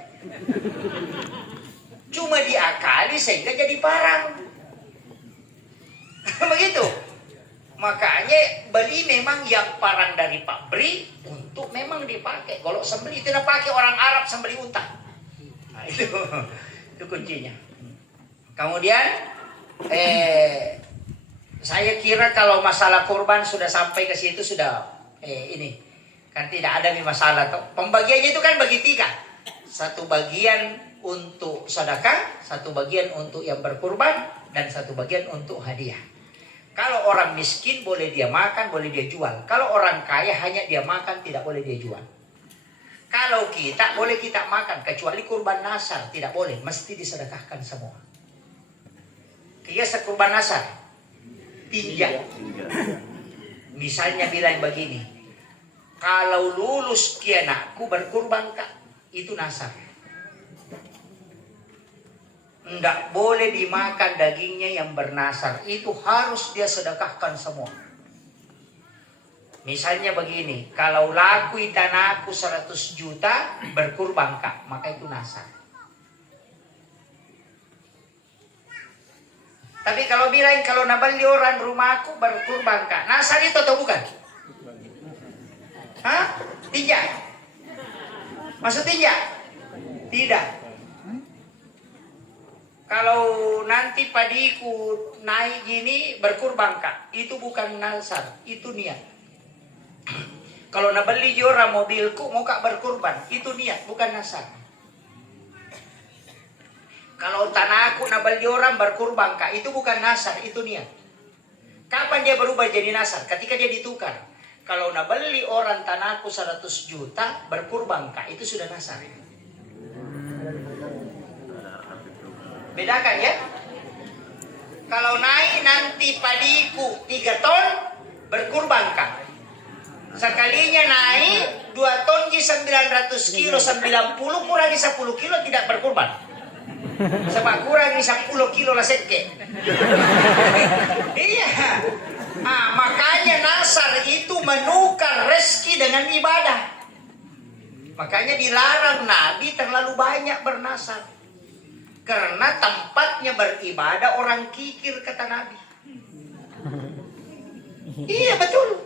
Cuma diakali sehingga jadi parang. Begitu. Makanya beli memang yang parang dari pabrik untuk memang dipakai. Kalau sembeli tidak pakai orang Arab sembeli unta. Nah, itu kuncinya. Kemudian saya kira kalau masalah kurban sudah sampai ke situ sudah ini kan tidak ada masalah. Pembagiannya itu kan bagi 3. Satu bagian untuk sedekah, satu bagian untuk yang berkurban, dan satu bagian untuk hadiah. Kalau orang miskin boleh dia makan, boleh dia jual. Kalau orang kaya hanya dia makan, tidak boleh dia jual. Kalau kita boleh kita makan, kecuali kurban nasar tidak boleh, mesti disedekahkan semua. Kias kurban nasar, tinja. Misalnya bilang begini, kalau lulus kianakku berkurban kak, itu nasar. Tidak boleh dimakan dagingnya yang bernasar. Itu harus dia sedekahkan semua. Misalnya begini, kalau laku tanahku 100 juta berkurban kak, maka itu nasar. Tapi kalau bilang kalau nabali orang rumahku berkurban kak, nasar itu atau bukan? Hah? Tinja? Maksud tinja? Tidak. Kalau nanti padiku naik gini berkurban kak, itu bukan nasar, itu niat. Kalau nak beli orang mobilku mau kak berkurban, itu niat, bukan nasar. Kalau tanahku nak beli orang berkurban kak, itu bukan nasar, itu niat. Kapan dia berubah jadi nasar? Ketika dia ditukar. Kalau nak beli orang tanahku 100 juta berkurban kak, itu sudah nasar. Bedakan ya. Kalau naik nanti padiku 3 ton berkurban kak. Sekalinya naik 2 ton di 900 kilo 90 kurangi 10 kilo tidak berkurban. Sebab kurangi 10 kilo lah seke. Iya. Makanya nasar itu menukar rezeki dengan ibadah. Makanya dilarang Nabi terlalu banyak bernasar. Karena tempatnya beribadah orang kikir kata Nabi. Iya betul.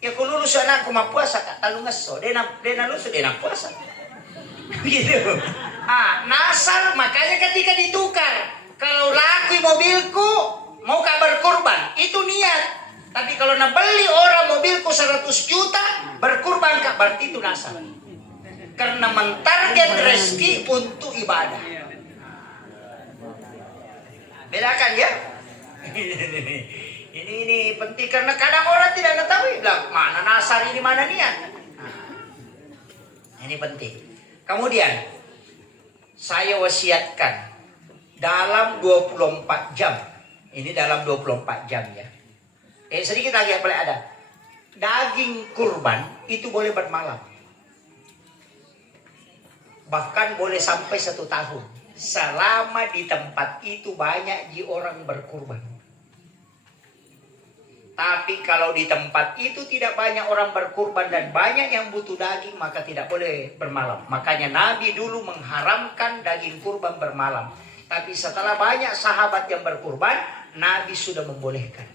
Ya kalau lulus anakku mau puasa kak talu ngeso, dia lulus dia nak puasa. Gitu. Nasar makanya ketika ditukar, kalau laku mobilku mau kak berkurban, itu niat. Tapi kalau nak beli orang mobilku 100 juta berkurban kak, berarti itu nasar. Karena mentarget rezeki untuk ibadah. Bedakan ya. Ini penting karena kadang orang tidak tahu bilang mana nasar ini mana niat. Ini penting. Kemudian saya wasiatkan dalam 24 jam. Ini dalam 24 jam ya. Sedikit lagi yang boleh ada. Daging kurban itu boleh bermalam. Bahkan boleh sampai 1 tahun. Selama di tempat itu banyak orang berkurban. Tapi kalau di tempat itu tidak banyak orang berkurban dan banyak yang butuh daging, maka tidak boleh bermalam. Makanya Nabi dulu mengharamkan daging kurban bermalam. Tapi setelah banyak sahabat yang berkurban, Nabi sudah membolehkan.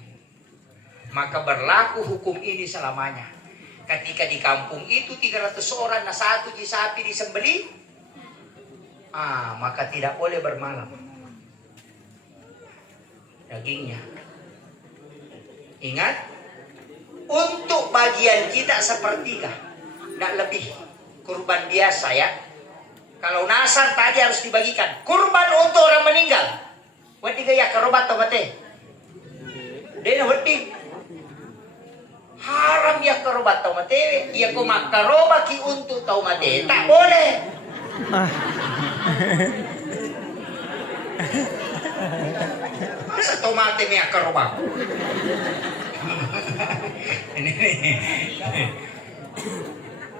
Maka berlaku hukum ini selamanya. Ketika di kampung itu 300 orang, nah 1 sapi disembelih, maka tidak boleh bermalam dagingnya. Ingat, Untuk bagian kita sepertiga, tidak lebih. Kurban biasa ya. Kalau nasar tadi harus dibagikan. Kurban untuk orang meninggal. Wati gaya karobat mate. Dena wati. Haram ya karobat mate. Ya ko makarobaki untuk tau mate. Tak boleh. Masa tomate may karobat?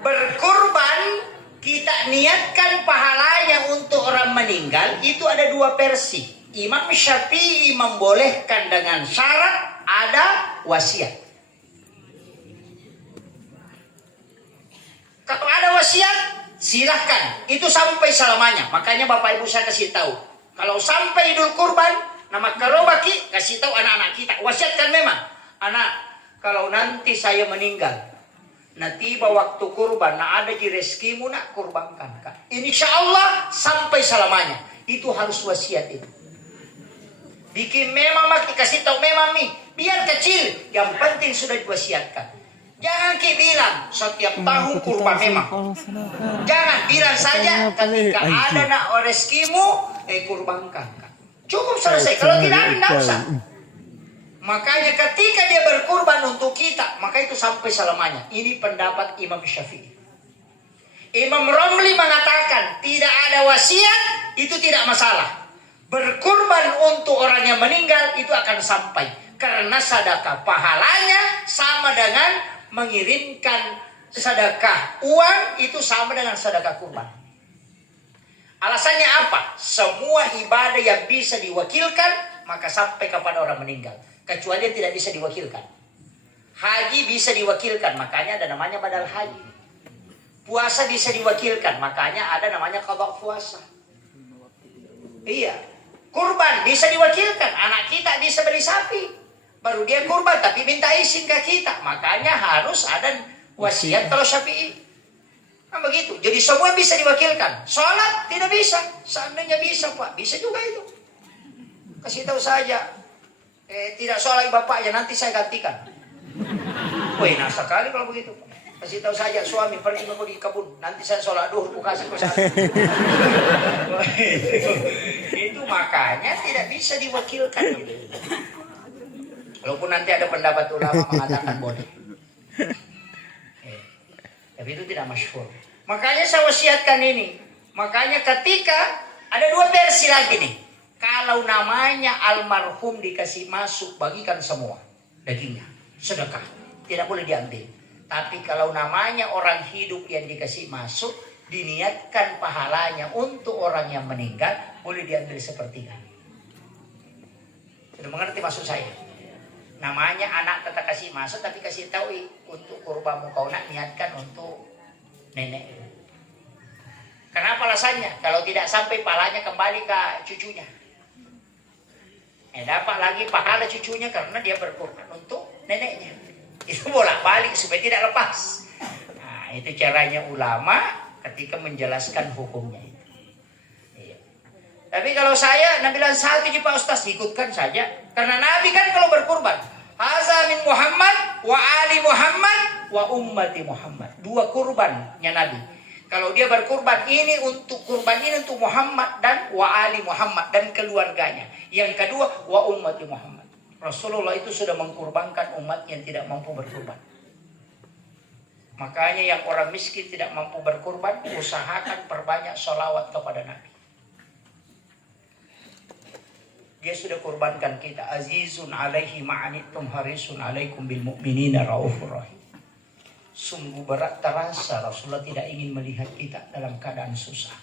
Berkurban kita niatkan pahalanya untuk orang meninggal itu ada dua versi. Imam Syafi'i membolehkan dengan syarat ada wasiat. Kalau ada wasiat silahkan, itu sampai selamanya. Makanya Bapak Ibu saya kasih tahu, kalau sampai Idul Kurban nama karobaki kasih tahu anak-anak kita, wasiatkan memang. Anak, kalau nanti saya meninggal, nanti waktu kurban, ada di rezekimu nak kurbankan. Insya Allah sampai selamanya. Itu harus wasiat itu. Bikin memang kasih tahu memang nih, biar kecil, yang penting sudah diwasiatkan. Jangan bilang setiap tahun kurban memang. Jangan bilang saja ketika ada nak rezekimu, kurbankan. Cukup selesai. Kalau tidak ada, tidak usah. Makanya ketika dia berkurban untuk kita, maka itu sampai selamanya. Ini pendapat Imam Syafi'i. Imam Romli mengatakan tidak ada wasiat, itu tidak masalah. Berkurban untuk orang yang meninggal itu akan sampai. Karena sedekah pahalanya sama dengan mengirimkan sedekah uang, itu sama dengan sedekah kurban. Alasannya apa? Semua ibadah yang bisa diwakilkan maka sampai kepada orang meninggal. Kecuali yang tidak bisa diwakilkan. Haji bisa diwakilkan, makanya ada namanya badal haji. Puasa bisa diwakilkan, makanya ada namanya qada puasa. Iya. Kurban bisa diwakilkan, anak kita bisa beli sapi, baru dia kurban tapi minta izin ke kita, makanya harus ada wasiat kalau Syafi'i. Nah begitu. Jadi semua bisa diwakilkan. Sholat tidak bisa. Seandainya bisa Pak, bisa juga itu. Kasih tahu saja. Tidak sholat bapaknya, nanti saya gantikan. Wih, nah sekali kalau begitu. Kasih tahu saja suami pergi di kebun, nanti saya sholat duhur, kasih ke saya. Itu makanya tidak bisa diwakilkan. Walaupun nanti ada pendapat ulama mengatakan boleh. Tapi itu tidak masyhur. Makanya saya wasiatkan ini. Makanya ketika ada dua versi lagi nih. Kalau namanya almarhum dikasih masuk, bagikan semua dagingnya, sedekah, tidak boleh diambil. Tapi kalau namanya orang hidup yang dikasih masuk, diniatkan pahalanya untuk orang yang meninggal, boleh diambil sepertiga. Sudah mengerti maksud saya? Namanya anak tetap kasih masuk, tapi kasih tahu untuk kurbanmu kau nak niatkan untuk nenek. Kenapa alasannya? Kalau tidak sampai pahalanya kembali ke cucunya. Dapat lagi pahala cucunya karena dia berkorban untuk neneknya. Itu bolak-balik supaya tidak lepas. Nah, itu caranya ulama ketika menjelaskan hukumnya itu. Iya. Tapi kalau saya, Nabi bilang satu aja Pak Ustaz, ikutkan saja. Karena Nabi kan kalau berkorban, haza min Muhammad wa ali Muhammad wa ummati Muhammad. Dua kurbannya Nabi. Kalau dia berkurban ini untuk kurban ini untuk Muhammad dan wa ali Muhammad dan keluarganya. Yang kedua wa ummati Muhammad. Rasulullah itu sudah mengkurbankan umat yang tidak mampu berkurban. Makanya yang orang miskin tidak mampu berkurban, usahakan perbanyak sholawat kepada Nabi. Dia sudah kurbankan kita. Azizun alaihi ma'anittum harisun alaikum bil mu'minina raufur rahim. Sungguh berat terasa Rasulullah tidak ingin melihat kita dalam keadaan susah.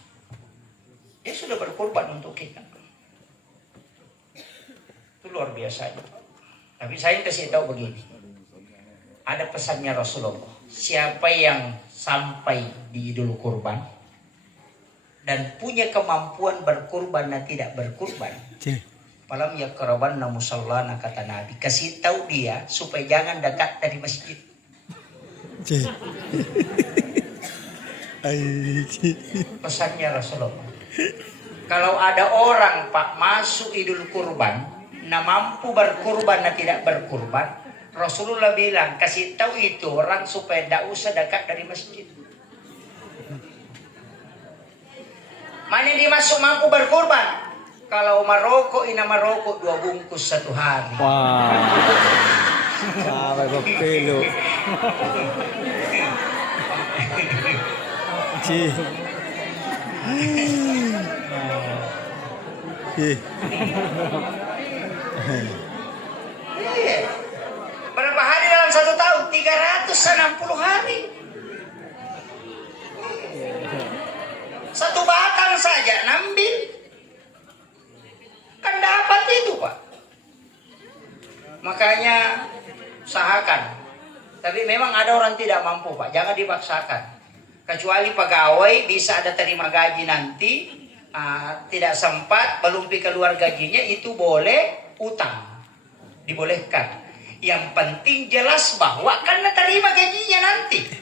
Dia sudah berkorban untuk kita. Itu luar biasa. Tapi saya kasih tahu begini. Ada pesannya Rasulullah. Siapa yang sampai di Idul Kurban dan punya kemampuan berkurban dan tidak berkurban, malam ya keraban musallana kata Nabi. Kasih tahu dia supaya jangan dekat dari masjid. Pesannya Rasulullah. Kalau ada orang Pak masuk Idul Kurban, nah mampu berkurban dan tidak berkurban, Rasulullah bilang, kasih tahu itu orang supaya tidak usah dekat dari masjid. Mana dia masuk mampu berkorban? Kalau maroko, ina maroko 2 bungkus 1 hari. Wah. Sampai berkilo. Ci. Iya. Berapa hari dalam 1 tahun? 360 hari. 1 batang saja nambil. Kan dapat itu, Pak. Makanya usahakan. Tapi memang ada orang tidak mampu, Pak. Jangan dipaksakan. Kecuali pegawai bisa ada terima gaji nanti, tidak sempat, belum keluar gajinya, itu boleh utang. Dibolehkan. Yang penting jelas bahwa karena terima gajinya nanti.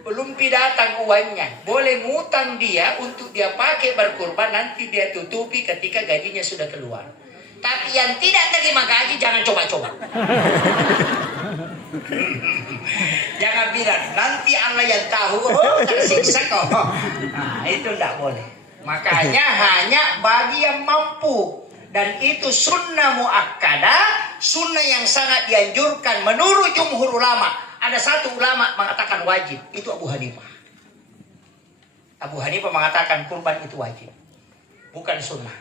Belum datang uangnya. Boleh ngutang dia untuk dia pakai berkurban, nanti dia tutupi ketika gajinya sudah keluar. Tapi yang tidak terima gaji jangan coba-coba. Jangan bilang nanti Allah yang tahu, tersiksa kok. Nah, itu tidak boleh. Makanya hanya bagi yang mampu. Dan itu sunnah muakkadah, sunnah yang sangat dianjurkan menurut jumhur ulama. Ada 1 ulama mengatakan wajib, itu Abu Hanifah. Abu Hanifah mengatakan kurban itu wajib, bukan sunnah.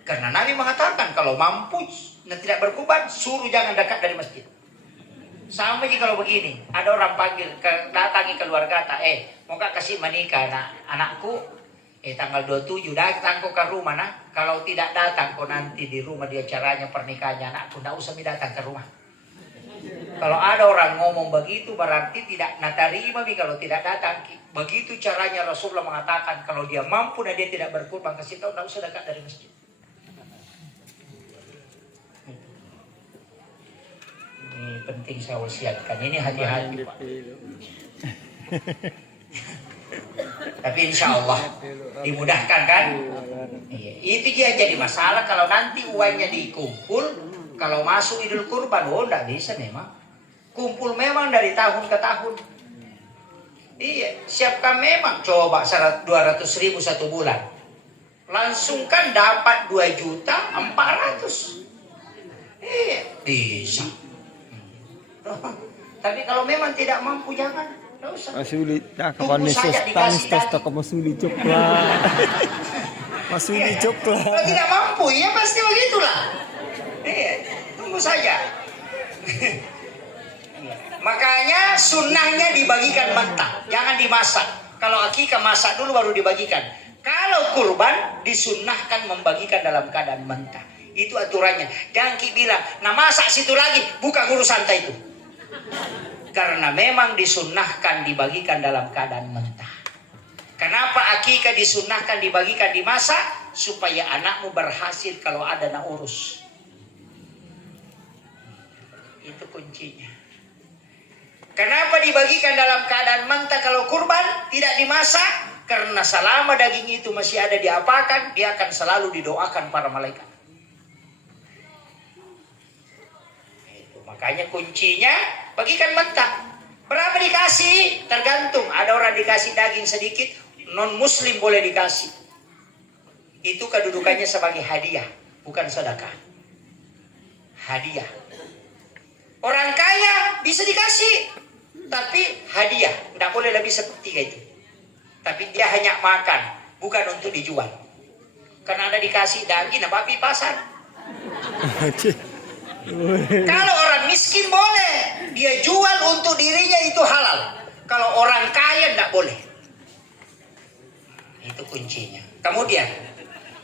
Karena Nabi mengatakan kalau mampu dan tidak berkurban, suruh jangan dekat dari masjid. Sama jika kalau begini, ada orang panggil, datangi keluarga, mau gak kasih menikah anakku, tanggal 27 datang kok ke rumah, nah. Kalau tidak datang kok nanti di rumah dia caranya pernikahannya anakku, tidak usah datang ke rumah. Kalau ada orang ngomong begitu berarti tidak natarima, kalau tidak datang. Begitu caranya Rasulullah mengatakan kalau dia mampu dan dia tidak berkurban, kasih tahu tidak usah dekat dari masjid. Ini penting saya wasiatkan. Ini hati-hati, Pak. Tapi insya Allah dimudahkan kan? Iya. Itu dia jadi masalah kalau nanti uangnya dikumpul, kalau masuk Idul Kurban, tidak bisa memang. Kumpul memang dari tahun ke tahun. Iya, siapkan memang. Coba 200.000 1 bulan. Langsung kan dapat 2.400.000. Iya, bisa. Tapi kalau memang tidak mampu jangan. Tidak usah. Masulit. Nah, Tunggu kapan saja tanis dikasih tas tak masulit coklat. Masulit coklat. Kalau tidak mampu, ya pasti begitulah. Iya, tunggu saja. Makanya sunnahnya dibagikan mentah, jangan dimasak. Kalau akikah masak dulu baru dibagikan. Kalau kurban disunnahkan membagikan dalam keadaan mentah. Itu aturannya. Jangan bilang, masak situ lagi, bukan urusan itu. Karena memang disunnahkan dibagikan dalam keadaan mentah. Kenapa akikah disunnahkan dibagikan dimasak? Supaya anakmu berhasil kalau ada nak urus. Itu kuncinya. Kenapa dibagikan dalam keadaan mentah kalau kurban tidak dimasak? Karena selama daging itu masih ada diapakan, dia akan selalu didoakan para malaikat. Itu makanya kuncinya bagikan mentah. Berapa dikasih? Tergantung. Ada orang dikasih daging sedikit, non muslim boleh dikasih. Itu kedudukannya sebagai hadiah, bukan sedekah. Hadiah. Orang kaya bisa dikasih, tapi hadiah, tidak boleh lebih seperti itu. Tapi dia hanya makan, bukan untuk dijual. Karena ada dikasih daging, babi pasar. Kalau orang miskin boleh, dia jual untuk dirinya itu halal. Kalau orang kaya tidak boleh. Itu kuncinya. Kemudian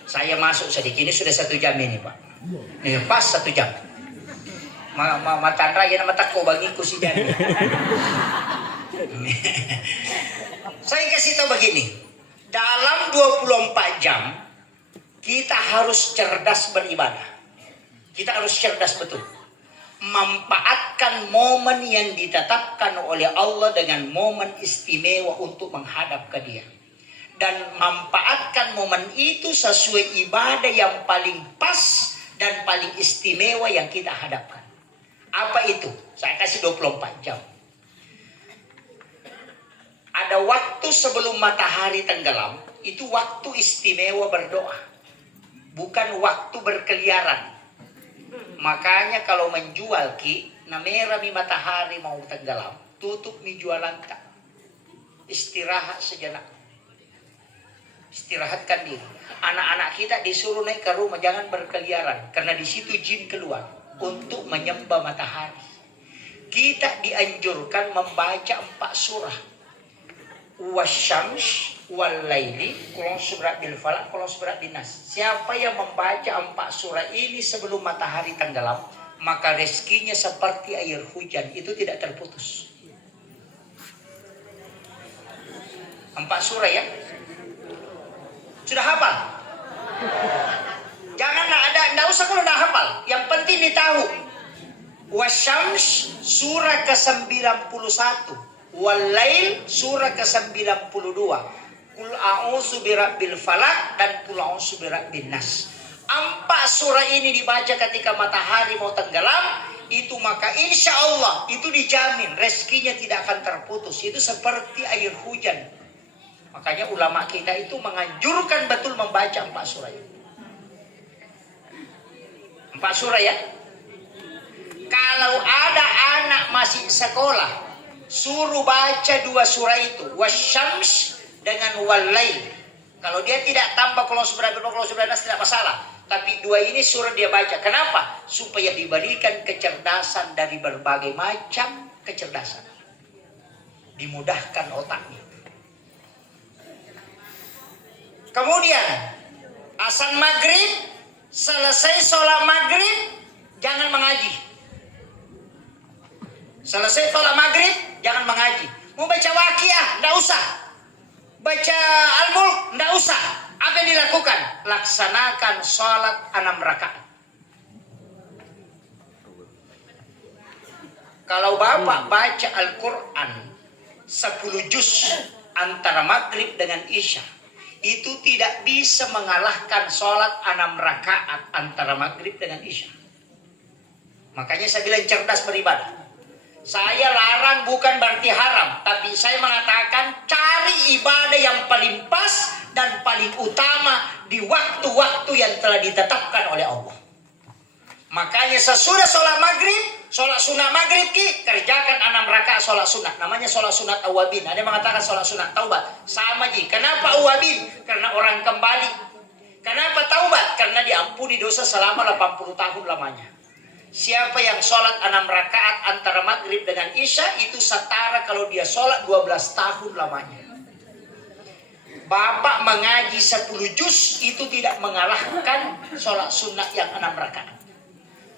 saya masuk sedikit, ini sudah 1 jam ini Pak. Ini pas 1 jam. Matandra ya nama tako bagiku si Jani. Saya kasih tahu begini. Dalam 24 jam kita harus cerdas beribadah. Kita harus cerdas betul. Manfaatkan momen yang ditetapkan oleh Allah dengan momen istimewa untuk menghadap ke Dia. Dan manfaatkan momen itu sesuai ibadah yang paling pas dan paling istimewa yang kita hadapkan. Apa itu? Saya kasih 24 jam. Ada waktu sebelum matahari tenggelam, itu waktu istimewa berdoa. Bukan waktu berkeliaran. Makanya kalau menjual namera mi matahari mau tenggelam, tutup mi jualan tak. Istirahat sejenak. Istirahatkan diri. Anak-anak kita disuruh naik ke rumah, jangan berkeliaran. Karena di situ jin keluar untuk menyembah matahari. Kita dianjurkan membaca 4 surah. Wasyams walaili, kulon surat bil falak, kulon surat bin nas. Siapa yang membaca 4 surah ini sebelum matahari tenggelam, maka rezekinya seperti air hujan, itu tidak terputus. 4 surah ya. Sudah hafal? Janganlah enggak usah kalau enggak hafal. Yang penting ditahu. Wasyams surah ke-91. Walail surah ke-92. Qul a'udzu birabbil falaq dan qul a'udzu birabbin nas. 4 surah ini dibaca ketika matahari mau tenggelam, itu maka insya Allah itu dijamin rezekinya tidak akan terputus. Itu seperti air hujan. Makanya ulama kita itu menganjurkan betul membaca 4 surah ini. 4 surah ya. Kalau ada anak masih sekolah, suruh baca 2 surah itu, wasyams dengan walail. Kalau dia tidak tambah kalau sudah tidak masalah. Tapi 2 ini surah dia baca. Kenapa? Supaya diberikan kecerdasan dari berbagai macam kecerdasan. Dimudahkan otaknya. Kemudian azan maghrib, selesai sholat maghrib jangan mengaji. Selesai sholat maghrib jangan mengaji. Mau baca waqiah, enggak usah. Baca Al-Mulk, enggak usah. Apa yang dilakukan? Laksanakan sholat 6 rakaat. Kalau Bapak baca Al-Quran 10 juz antara maghrib dengan isya, itu tidak bisa mengalahkan sholat 6 rakaat antara maghrib dengan isya. Makanya saya bilang cerdas beribadah. Saya larang bukan berarti haram, tapi saya mengatakan cari ibadah yang paling pas dan paling utama di waktu-waktu yang telah ditetapkan oleh Allah. Makanya sesudah sholat maghrib, sholat sunat maghrib kerjakan 6 rakaat sholat sunat. Namanya sholat sunat awabin. Ada yang mengatakan sholat sunat taubat. Sama ji. Kenapa awabin? Karena orang kembali. Kenapa taubat? Karena diampuni dosa selama 80 tahun lamanya. Siapa yang sholat 6 rakaat antara maghrib dengan isya, itu setara kalau dia sholat 12 tahun lamanya. Bapak mengaji 10 juz itu tidak mengalahkan sholat sunat yang 6 rakaat.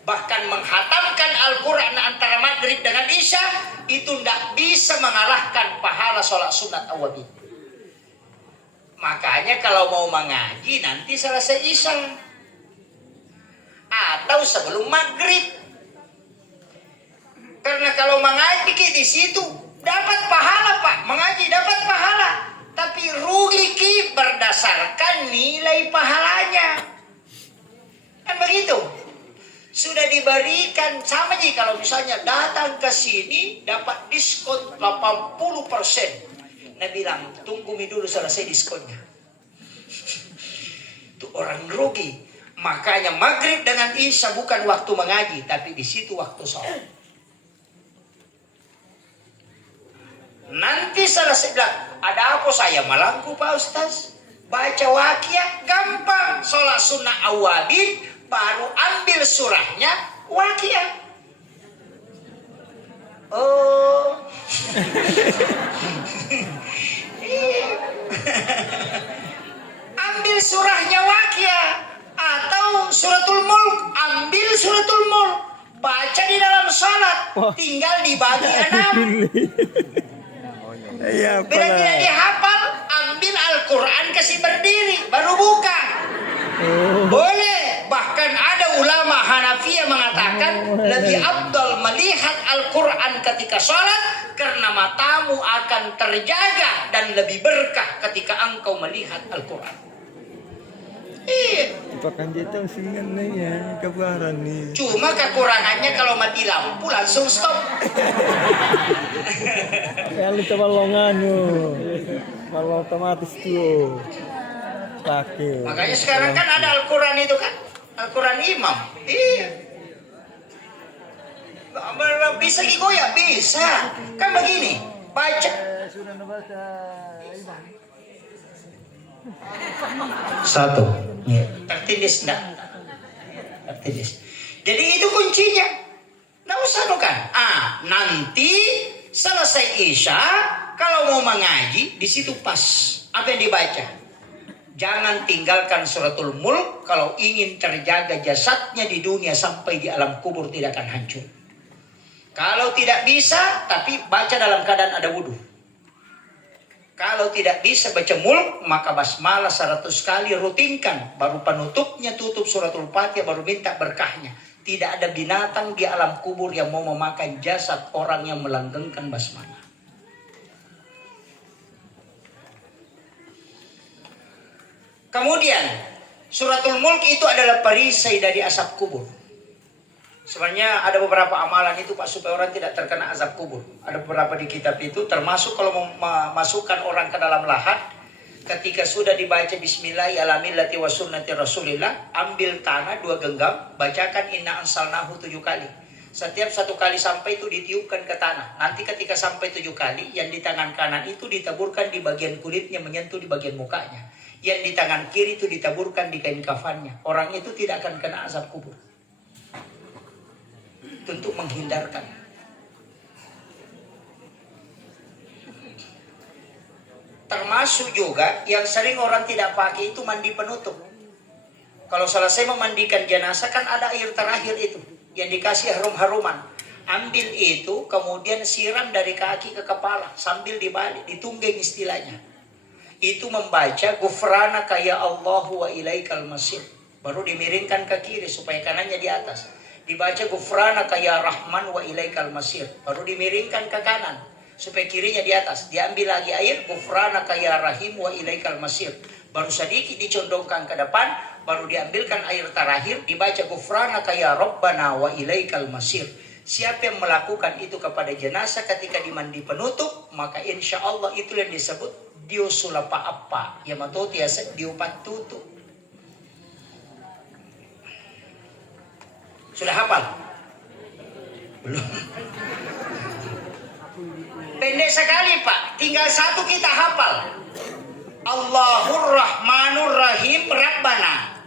Bahkan menghatamkan Al-Quran antara maghrib dengan isya, itu tidak bisa mengalahkan pahala sholat sunat awabin. Makanya kalau mau mengaji nanti selesai isya atau sebelum maghrib. Karena kalau mengaji di situ dapat pahala Pak, mengaji dapat pahala, tapi rugi berdasarkan nilai pahalanya. Kan begitu? Sudah diberikan sama ji kalau misalnya datang ke sini dapat diskon 80%. Nah bilang tunggu dulu selesai diskonnya. Itu orang rugi. Makanya maghrib dengan isya bukan waktu mengaji, tapi di situ waktu sholat. Nanti selesai bilang, ada apa saya malangku Pak Ustaz? Baca waqiah gampang, sholat sunnah awalin, baru ambil surahnya waqiah. Oh. Ambil surahnya waqiah. Atau suratul mulk, ambil suratul mulk, baca di dalam salat, tinggal dibagi 6. Iya, Bila tidak dihafal, ambil Al-Quran kasih berdiri, baru buka. Boleh. Bahkan ada ulama Hanafi yang mengatakan lebih afdal melihat Al-Quran ketika salat karena matamu akan terjaga dan lebih berkah ketika engkau melihat Al-Quran. Iya. Itu Pakan jetong singan na yan, kabaran ni. Cuma kekurangannya kalau mati lampu langsung stop. Kaya lu balongan yo. Kalau otomatis tuh. Pakai. Makanya sekarang kan ada Al-Quran itu kan, Al-Quran Imam. Iya. Bisa digoyak, bisa. Kan begini, baca. Satu. Tertindis enggak? Tertindis. Jadi itu kuncinya. Nggak usah kan? Nanti selesai Isya, kalau mau mengaji, di situ pas. Apa yang dibaca? Jangan tinggalkan suratul Mulk kalau ingin terjaga jasadnya di dunia sampai di alam kubur tidak akan hancur. Kalau tidak bisa, tapi baca dalam keadaan ada wudhu. Kalau tidak bisa baca Mulk, maka basmalah 100 kali rutinkan. Baru penutupnya tutup suratul Fatihah, baru minta berkahnya. Tidak ada binatang di alam kubur yang mau memakan jasad orang yang melanggengkan basmalah. Kemudian, suratul Mulk itu adalah perisai dari asap kubur. Sebenarnya ada beberapa amalan itu Pak supaya orang tidak terkena azab kubur. Ada beberapa di kitab itu termasuk kalau memasukkan orang ke dalam lahat, ketika sudah dibaca Bismillahi ala millati wa sunnati Rasulillah, ambil tanah 2 genggam, bacakan inna ansalnahu 7 kali. Setiap 1 kali sampai itu ditiupkan ke tanah. Nanti ketika sampai 7 kali, yang di tangan kanan itu ditaburkan di bagian kulitnya menyentuh di bagian mukanya. Yang di tangan kiri itu ditaburkan di kain kafannya. Orang itu tidak akan kena azab kubur. Untuk menghindarkan. Termasuk juga yang sering orang tidak pakai itu mandi penutup. Kalau selesai memandikan jenazah kan ada air terakhir itu yang dikasih harum-haruman. Ambil itu kemudian siram dari kaki ke kepala sambil dibalik, ditunggeng istilahnya. Itu membaca Ghufranaka ya Allahu wa ilaikal masir. Baru dimiringkan ke kiri supaya kanannya di atas. Dibaca Ghufranaka ya Rahman wa ilaikal masir. Baru dimiringkan ke kanan supaya kirinya di atas. Diambil lagi air Ghufranaka ya Rahim wa ilaikal masir. Baru sedikit dicondongkan ke depan, baru diambilkan air terakhir, dibaca Ghufranaka ya Rabbana wa ilaikal masir. Siapa yang melakukan itu kepada jenazah ketika dimandi penutup, maka insya Allah itu yang disebut Dio sulapa apa yang matoti asa diopat tutup. Sudah hafal? Belum. Pendek sekali Pak, tinggal satu kita hafal. Allahur Rahmanur Rahim Rabbana.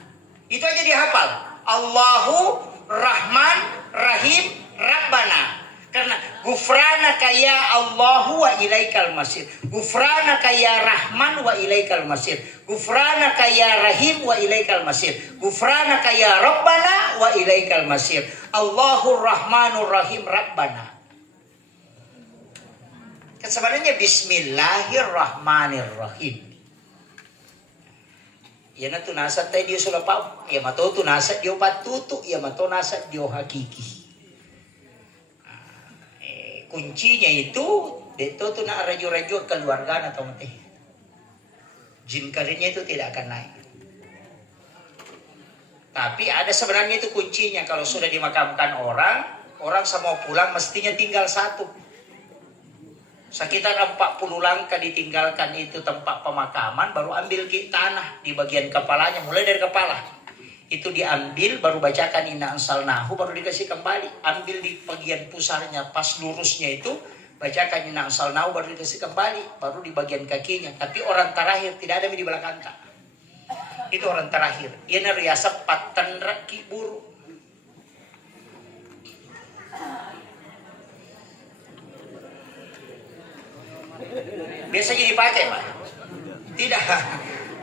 Itu aja dihafal. Allahu Rahman Rahim Rabbana. Karena Ghufranaka ya Allahu wa ilaikal masir. Ghufranaka ya Rahman wa ilaikal masir. Ghufranaka ya Rahim wa ilaikal masir. Ghufranaka ya Rabbana wa ilaikal masir. Allahur Rahmanur Rahim Rabbana. Kan sebenarnya Bismillahirrahmanirrahim. Ya na tunasa tayo Diyo sulapaw. Ya mato tunasa Diyo patutu. Ya mato nasa Diyo hakiki. Kuncinya itu itu tuh nak rajo-rajo keluarga atau mati. Jin karirnya itu tidak akan naik. Tapi ada sebenarnya itu kuncinya kalau sudah dimakamkan orang semua pulang mestinya tinggal satu. Sekitar 40 langkah ditinggalkan itu tempat pemakaman, baru ambil tanah di bagian kepalanya, mulai dari kepala. Itu diambil, baru bacakan inna ansalnahu, baru dikasih kembali. Ambil di bagian pusarnya, pas lurusnya itu, bacakan inna ansalnahu, baru dikasih kembali. Baru di bagian kakinya. Tapi orang terakhir, tidak ada di belakang kak. Itu orang terakhir. Ia neriasa patan raki buru. Biasanya dipakai Pak? Tidak.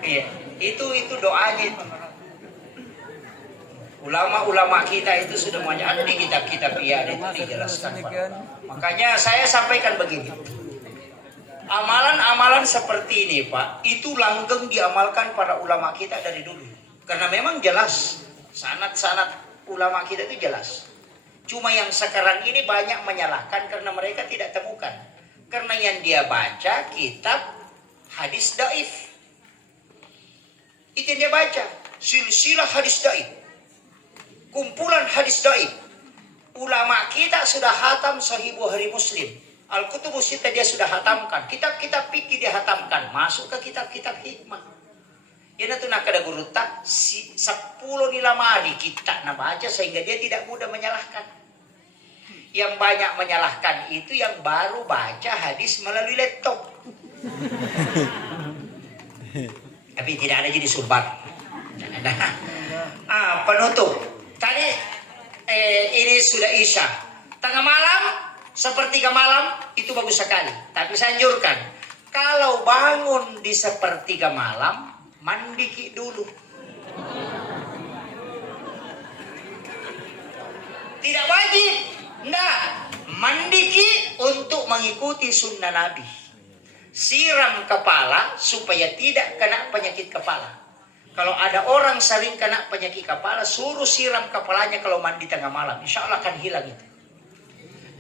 Iya. Itu doanya itu. Ulama-ulama kita itu sudah banyak ada di kitab-kitab itu dijelaskan Pak. Makanya saya sampaikan begini. Amalan-amalan seperti ini Pak, itu langgeng diamalkan para ulama kita dari dulu. Karena memang jelas, sanad-sanad ulama kita itu jelas. Cuma yang sekarang ini banyak menyalahkan karena mereka tidak temukan. Karena yang dia baca kitab hadis dhaif. Itu yang dia baca. silsilah hadis dhaif, kumpulan hadis dhaif. Ulama kita sudah hatam Sahih Bukhari Muslim, Al-Kutubus Sittah dia sudah hatamkan, kitab-kitab fikih dia hatamkan, masuk ke kitab-kitab hikmah. Yana tu nak ada guru tak 10 nilamari kita nak baca sehingga dia tidak mudah menyalahkan. Yang banyak menyalahkan itu yang baru baca hadis melalui laptop. Tapi tidak ada jadi sumber. Penutup. Tadi ini sudah Isya. Tengah malam, sepertiga malam itu bagus sekali. Tapi saya anjurkan, kalau bangun di sepertiga malam, mandi dulu. Tidak wajib. Nah, mandi untuk mengikuti sunnah Nabi. Siram kepala supaya tidak kena penyakit kepala. Kalau ada orang sering kena penyakit kepala, suruh siram kepalanya kalau mandi tengah malam. Insya Allah akan hilang itu.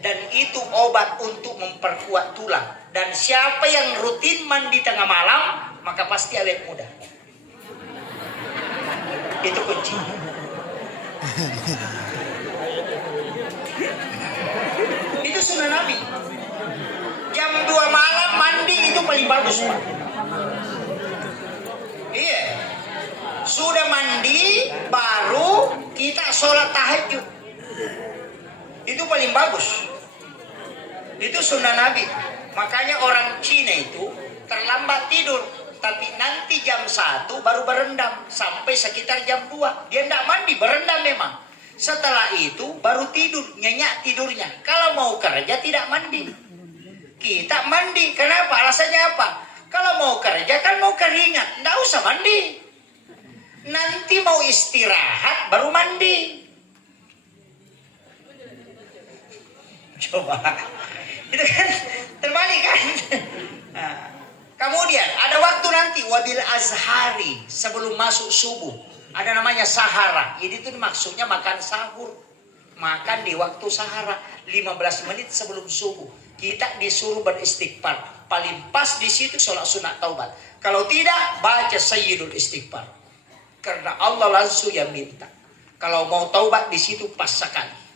Dan itu obat untuk memperkuat tulang. Dan siapa yang rutin mandi tengah malam, maka pasti awet muda. Itu kuncinya. Itu sunnah Nabi. Jam 2 malam mandi itu paling bagus, Pak. Iya. Sudah mandi baru kita sholat tahajud. Itu paling bagus. Itu sunnah Nabi. Makanya orang Cina itu terlambat tidur, tapi nanti jam 1 baru berendam sampai sekitar jam 2. Dia tidak mandi, berendam memang. Setelah itu baru tidur, nyenyak tidurnya. Kalau mau kerja tidak mandi. Kita mandi, kenapa? Alasannya apa? Kalau mau kerja kan mau keringat, tidak usah mandi. Nanti mau istirahat baru mandi. Coba, itu kan terbalik kan? Nah, kemudian ada waktu nanti wabil azhari sebelum masuk subuh. Ada namanya sahara. Jadi itu maksudnya makan sahur. Makan di waktu sahara 15 menit sebelum subuh. Kita disuruh beristighfar. Paling pas di situ sholat sunat taubat. Kalau tidak, baca sayyidul istighfar. Karena Allah langsung yang minta. Kalau mau taubat di situ pas sekali.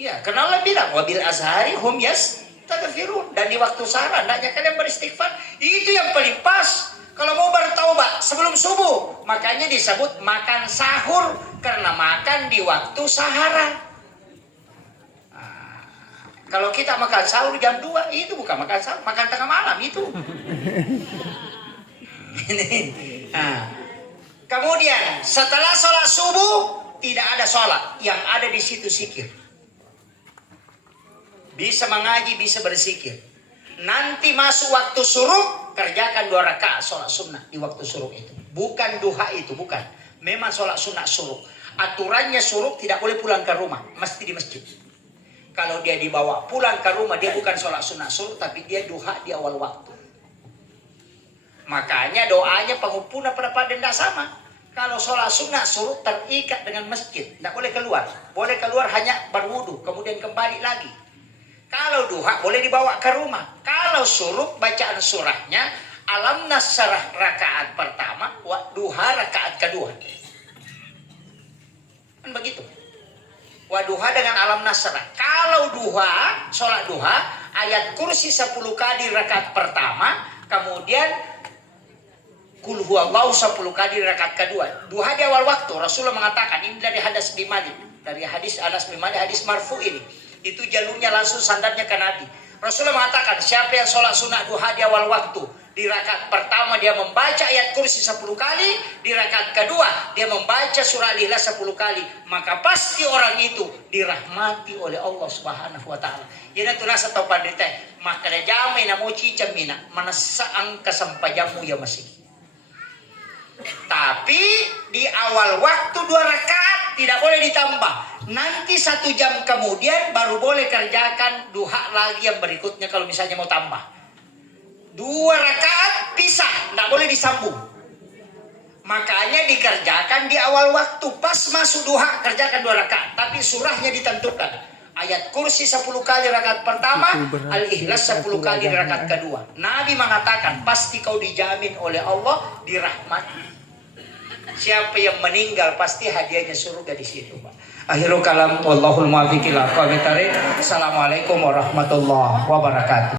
Ya, karena Allah bilang wabil azhari hum yastaghfirun. Dan di waktu sahara hendaknya kalian beristighfar. Itu yang paling pas. Kalau mau bertaubat sebelum subuh, makanya disebut makan sahur karena makan di waktu sahara. Kalau kita makan sahur jam 2, itu bukan makan sahur, makan tengah malam itu. Kemudian setelah sholat subuh tidak ada sholat, yang ada di situ zikir. Bisa mengaji, bisa berzikir. Nanti masuk waktu suruh, kerjakan 2 rakaat sholat sunnah di waktu suruh itu. Bukan duha itu, bukan. Memang sholat sunnah suruh. Aturannya suruh tidak boleh pulang ke rumah, mesti di masjid. Kalau dia dibawa pulang ke rumah, dia bukan sholat sunnah suruh, tapi dia duha di awal waktu. Makanya doanya pengumpuna pada tidak sama. Kalau sholat sunnah suruh terikat dengan masjid, tidak boleh keluar. Boleh keluar hanya berwudu, kemudian kembali lagi. Kalau duha boleh dibawa ke rumah. Kalau suruh bacaan surahnya alam nasrah rakaat pertama, duha rakaat kedua. Kan begitu. Duha dengan alam nasrah. Kalau duha, sholat duha, ayat kursi 10 kali rakaat pertama, kemudian kul huwallahu 10 kali rakaat kedua. Duha di awal waktu. Rasulullah mengatakan, ini dari hadis bin Malik, dari hadis Anas bin Malik, hadis marfu ini. Itu jalurnya langsung sandarnya ke Nabi. Rasulullah mengatakan, siapa yang sholat sunat duha di awal waktu, di rakaat pertama dia membaca ayat kursi 10 kali, di rakaat kedua dia membaca surah Al-Ikhlas 10 kali, maka pasti orang itu dirahmati oleh Allah Subhanahu wa taala. Yana tunasa tau pandita, maka dia jamai na mochi camina, manasaang kasampajamu ya masih. Tapi di awal waktu 2 rakaat tidak boleh ditambah. Nanti 1 jam kemudian baru boleh kerjakan duha lagi yang berikutnya kalau misalnya mau tambah. 2 rakaat pisah, tidak boleh disambung. Makanya dikerjakan di awal waktu. Pas masuk duha kerjakan 2 rakaat. Tapi surahnya ditentukan. Ayat kursi 10 kali rakaat pertama, Al-Ikhlas 10 kali rakaat kedua. Nabi mengatakan, pasti kau dijamin oleh Allah dirahmati. Siapa yang meninggal pasti hadiahnya surga di situ, Pak. Akhirul kalam, wallahul muwaffiq ila aqwamit thariq. Assalamualaikum warahmatullahi wabarakatuh.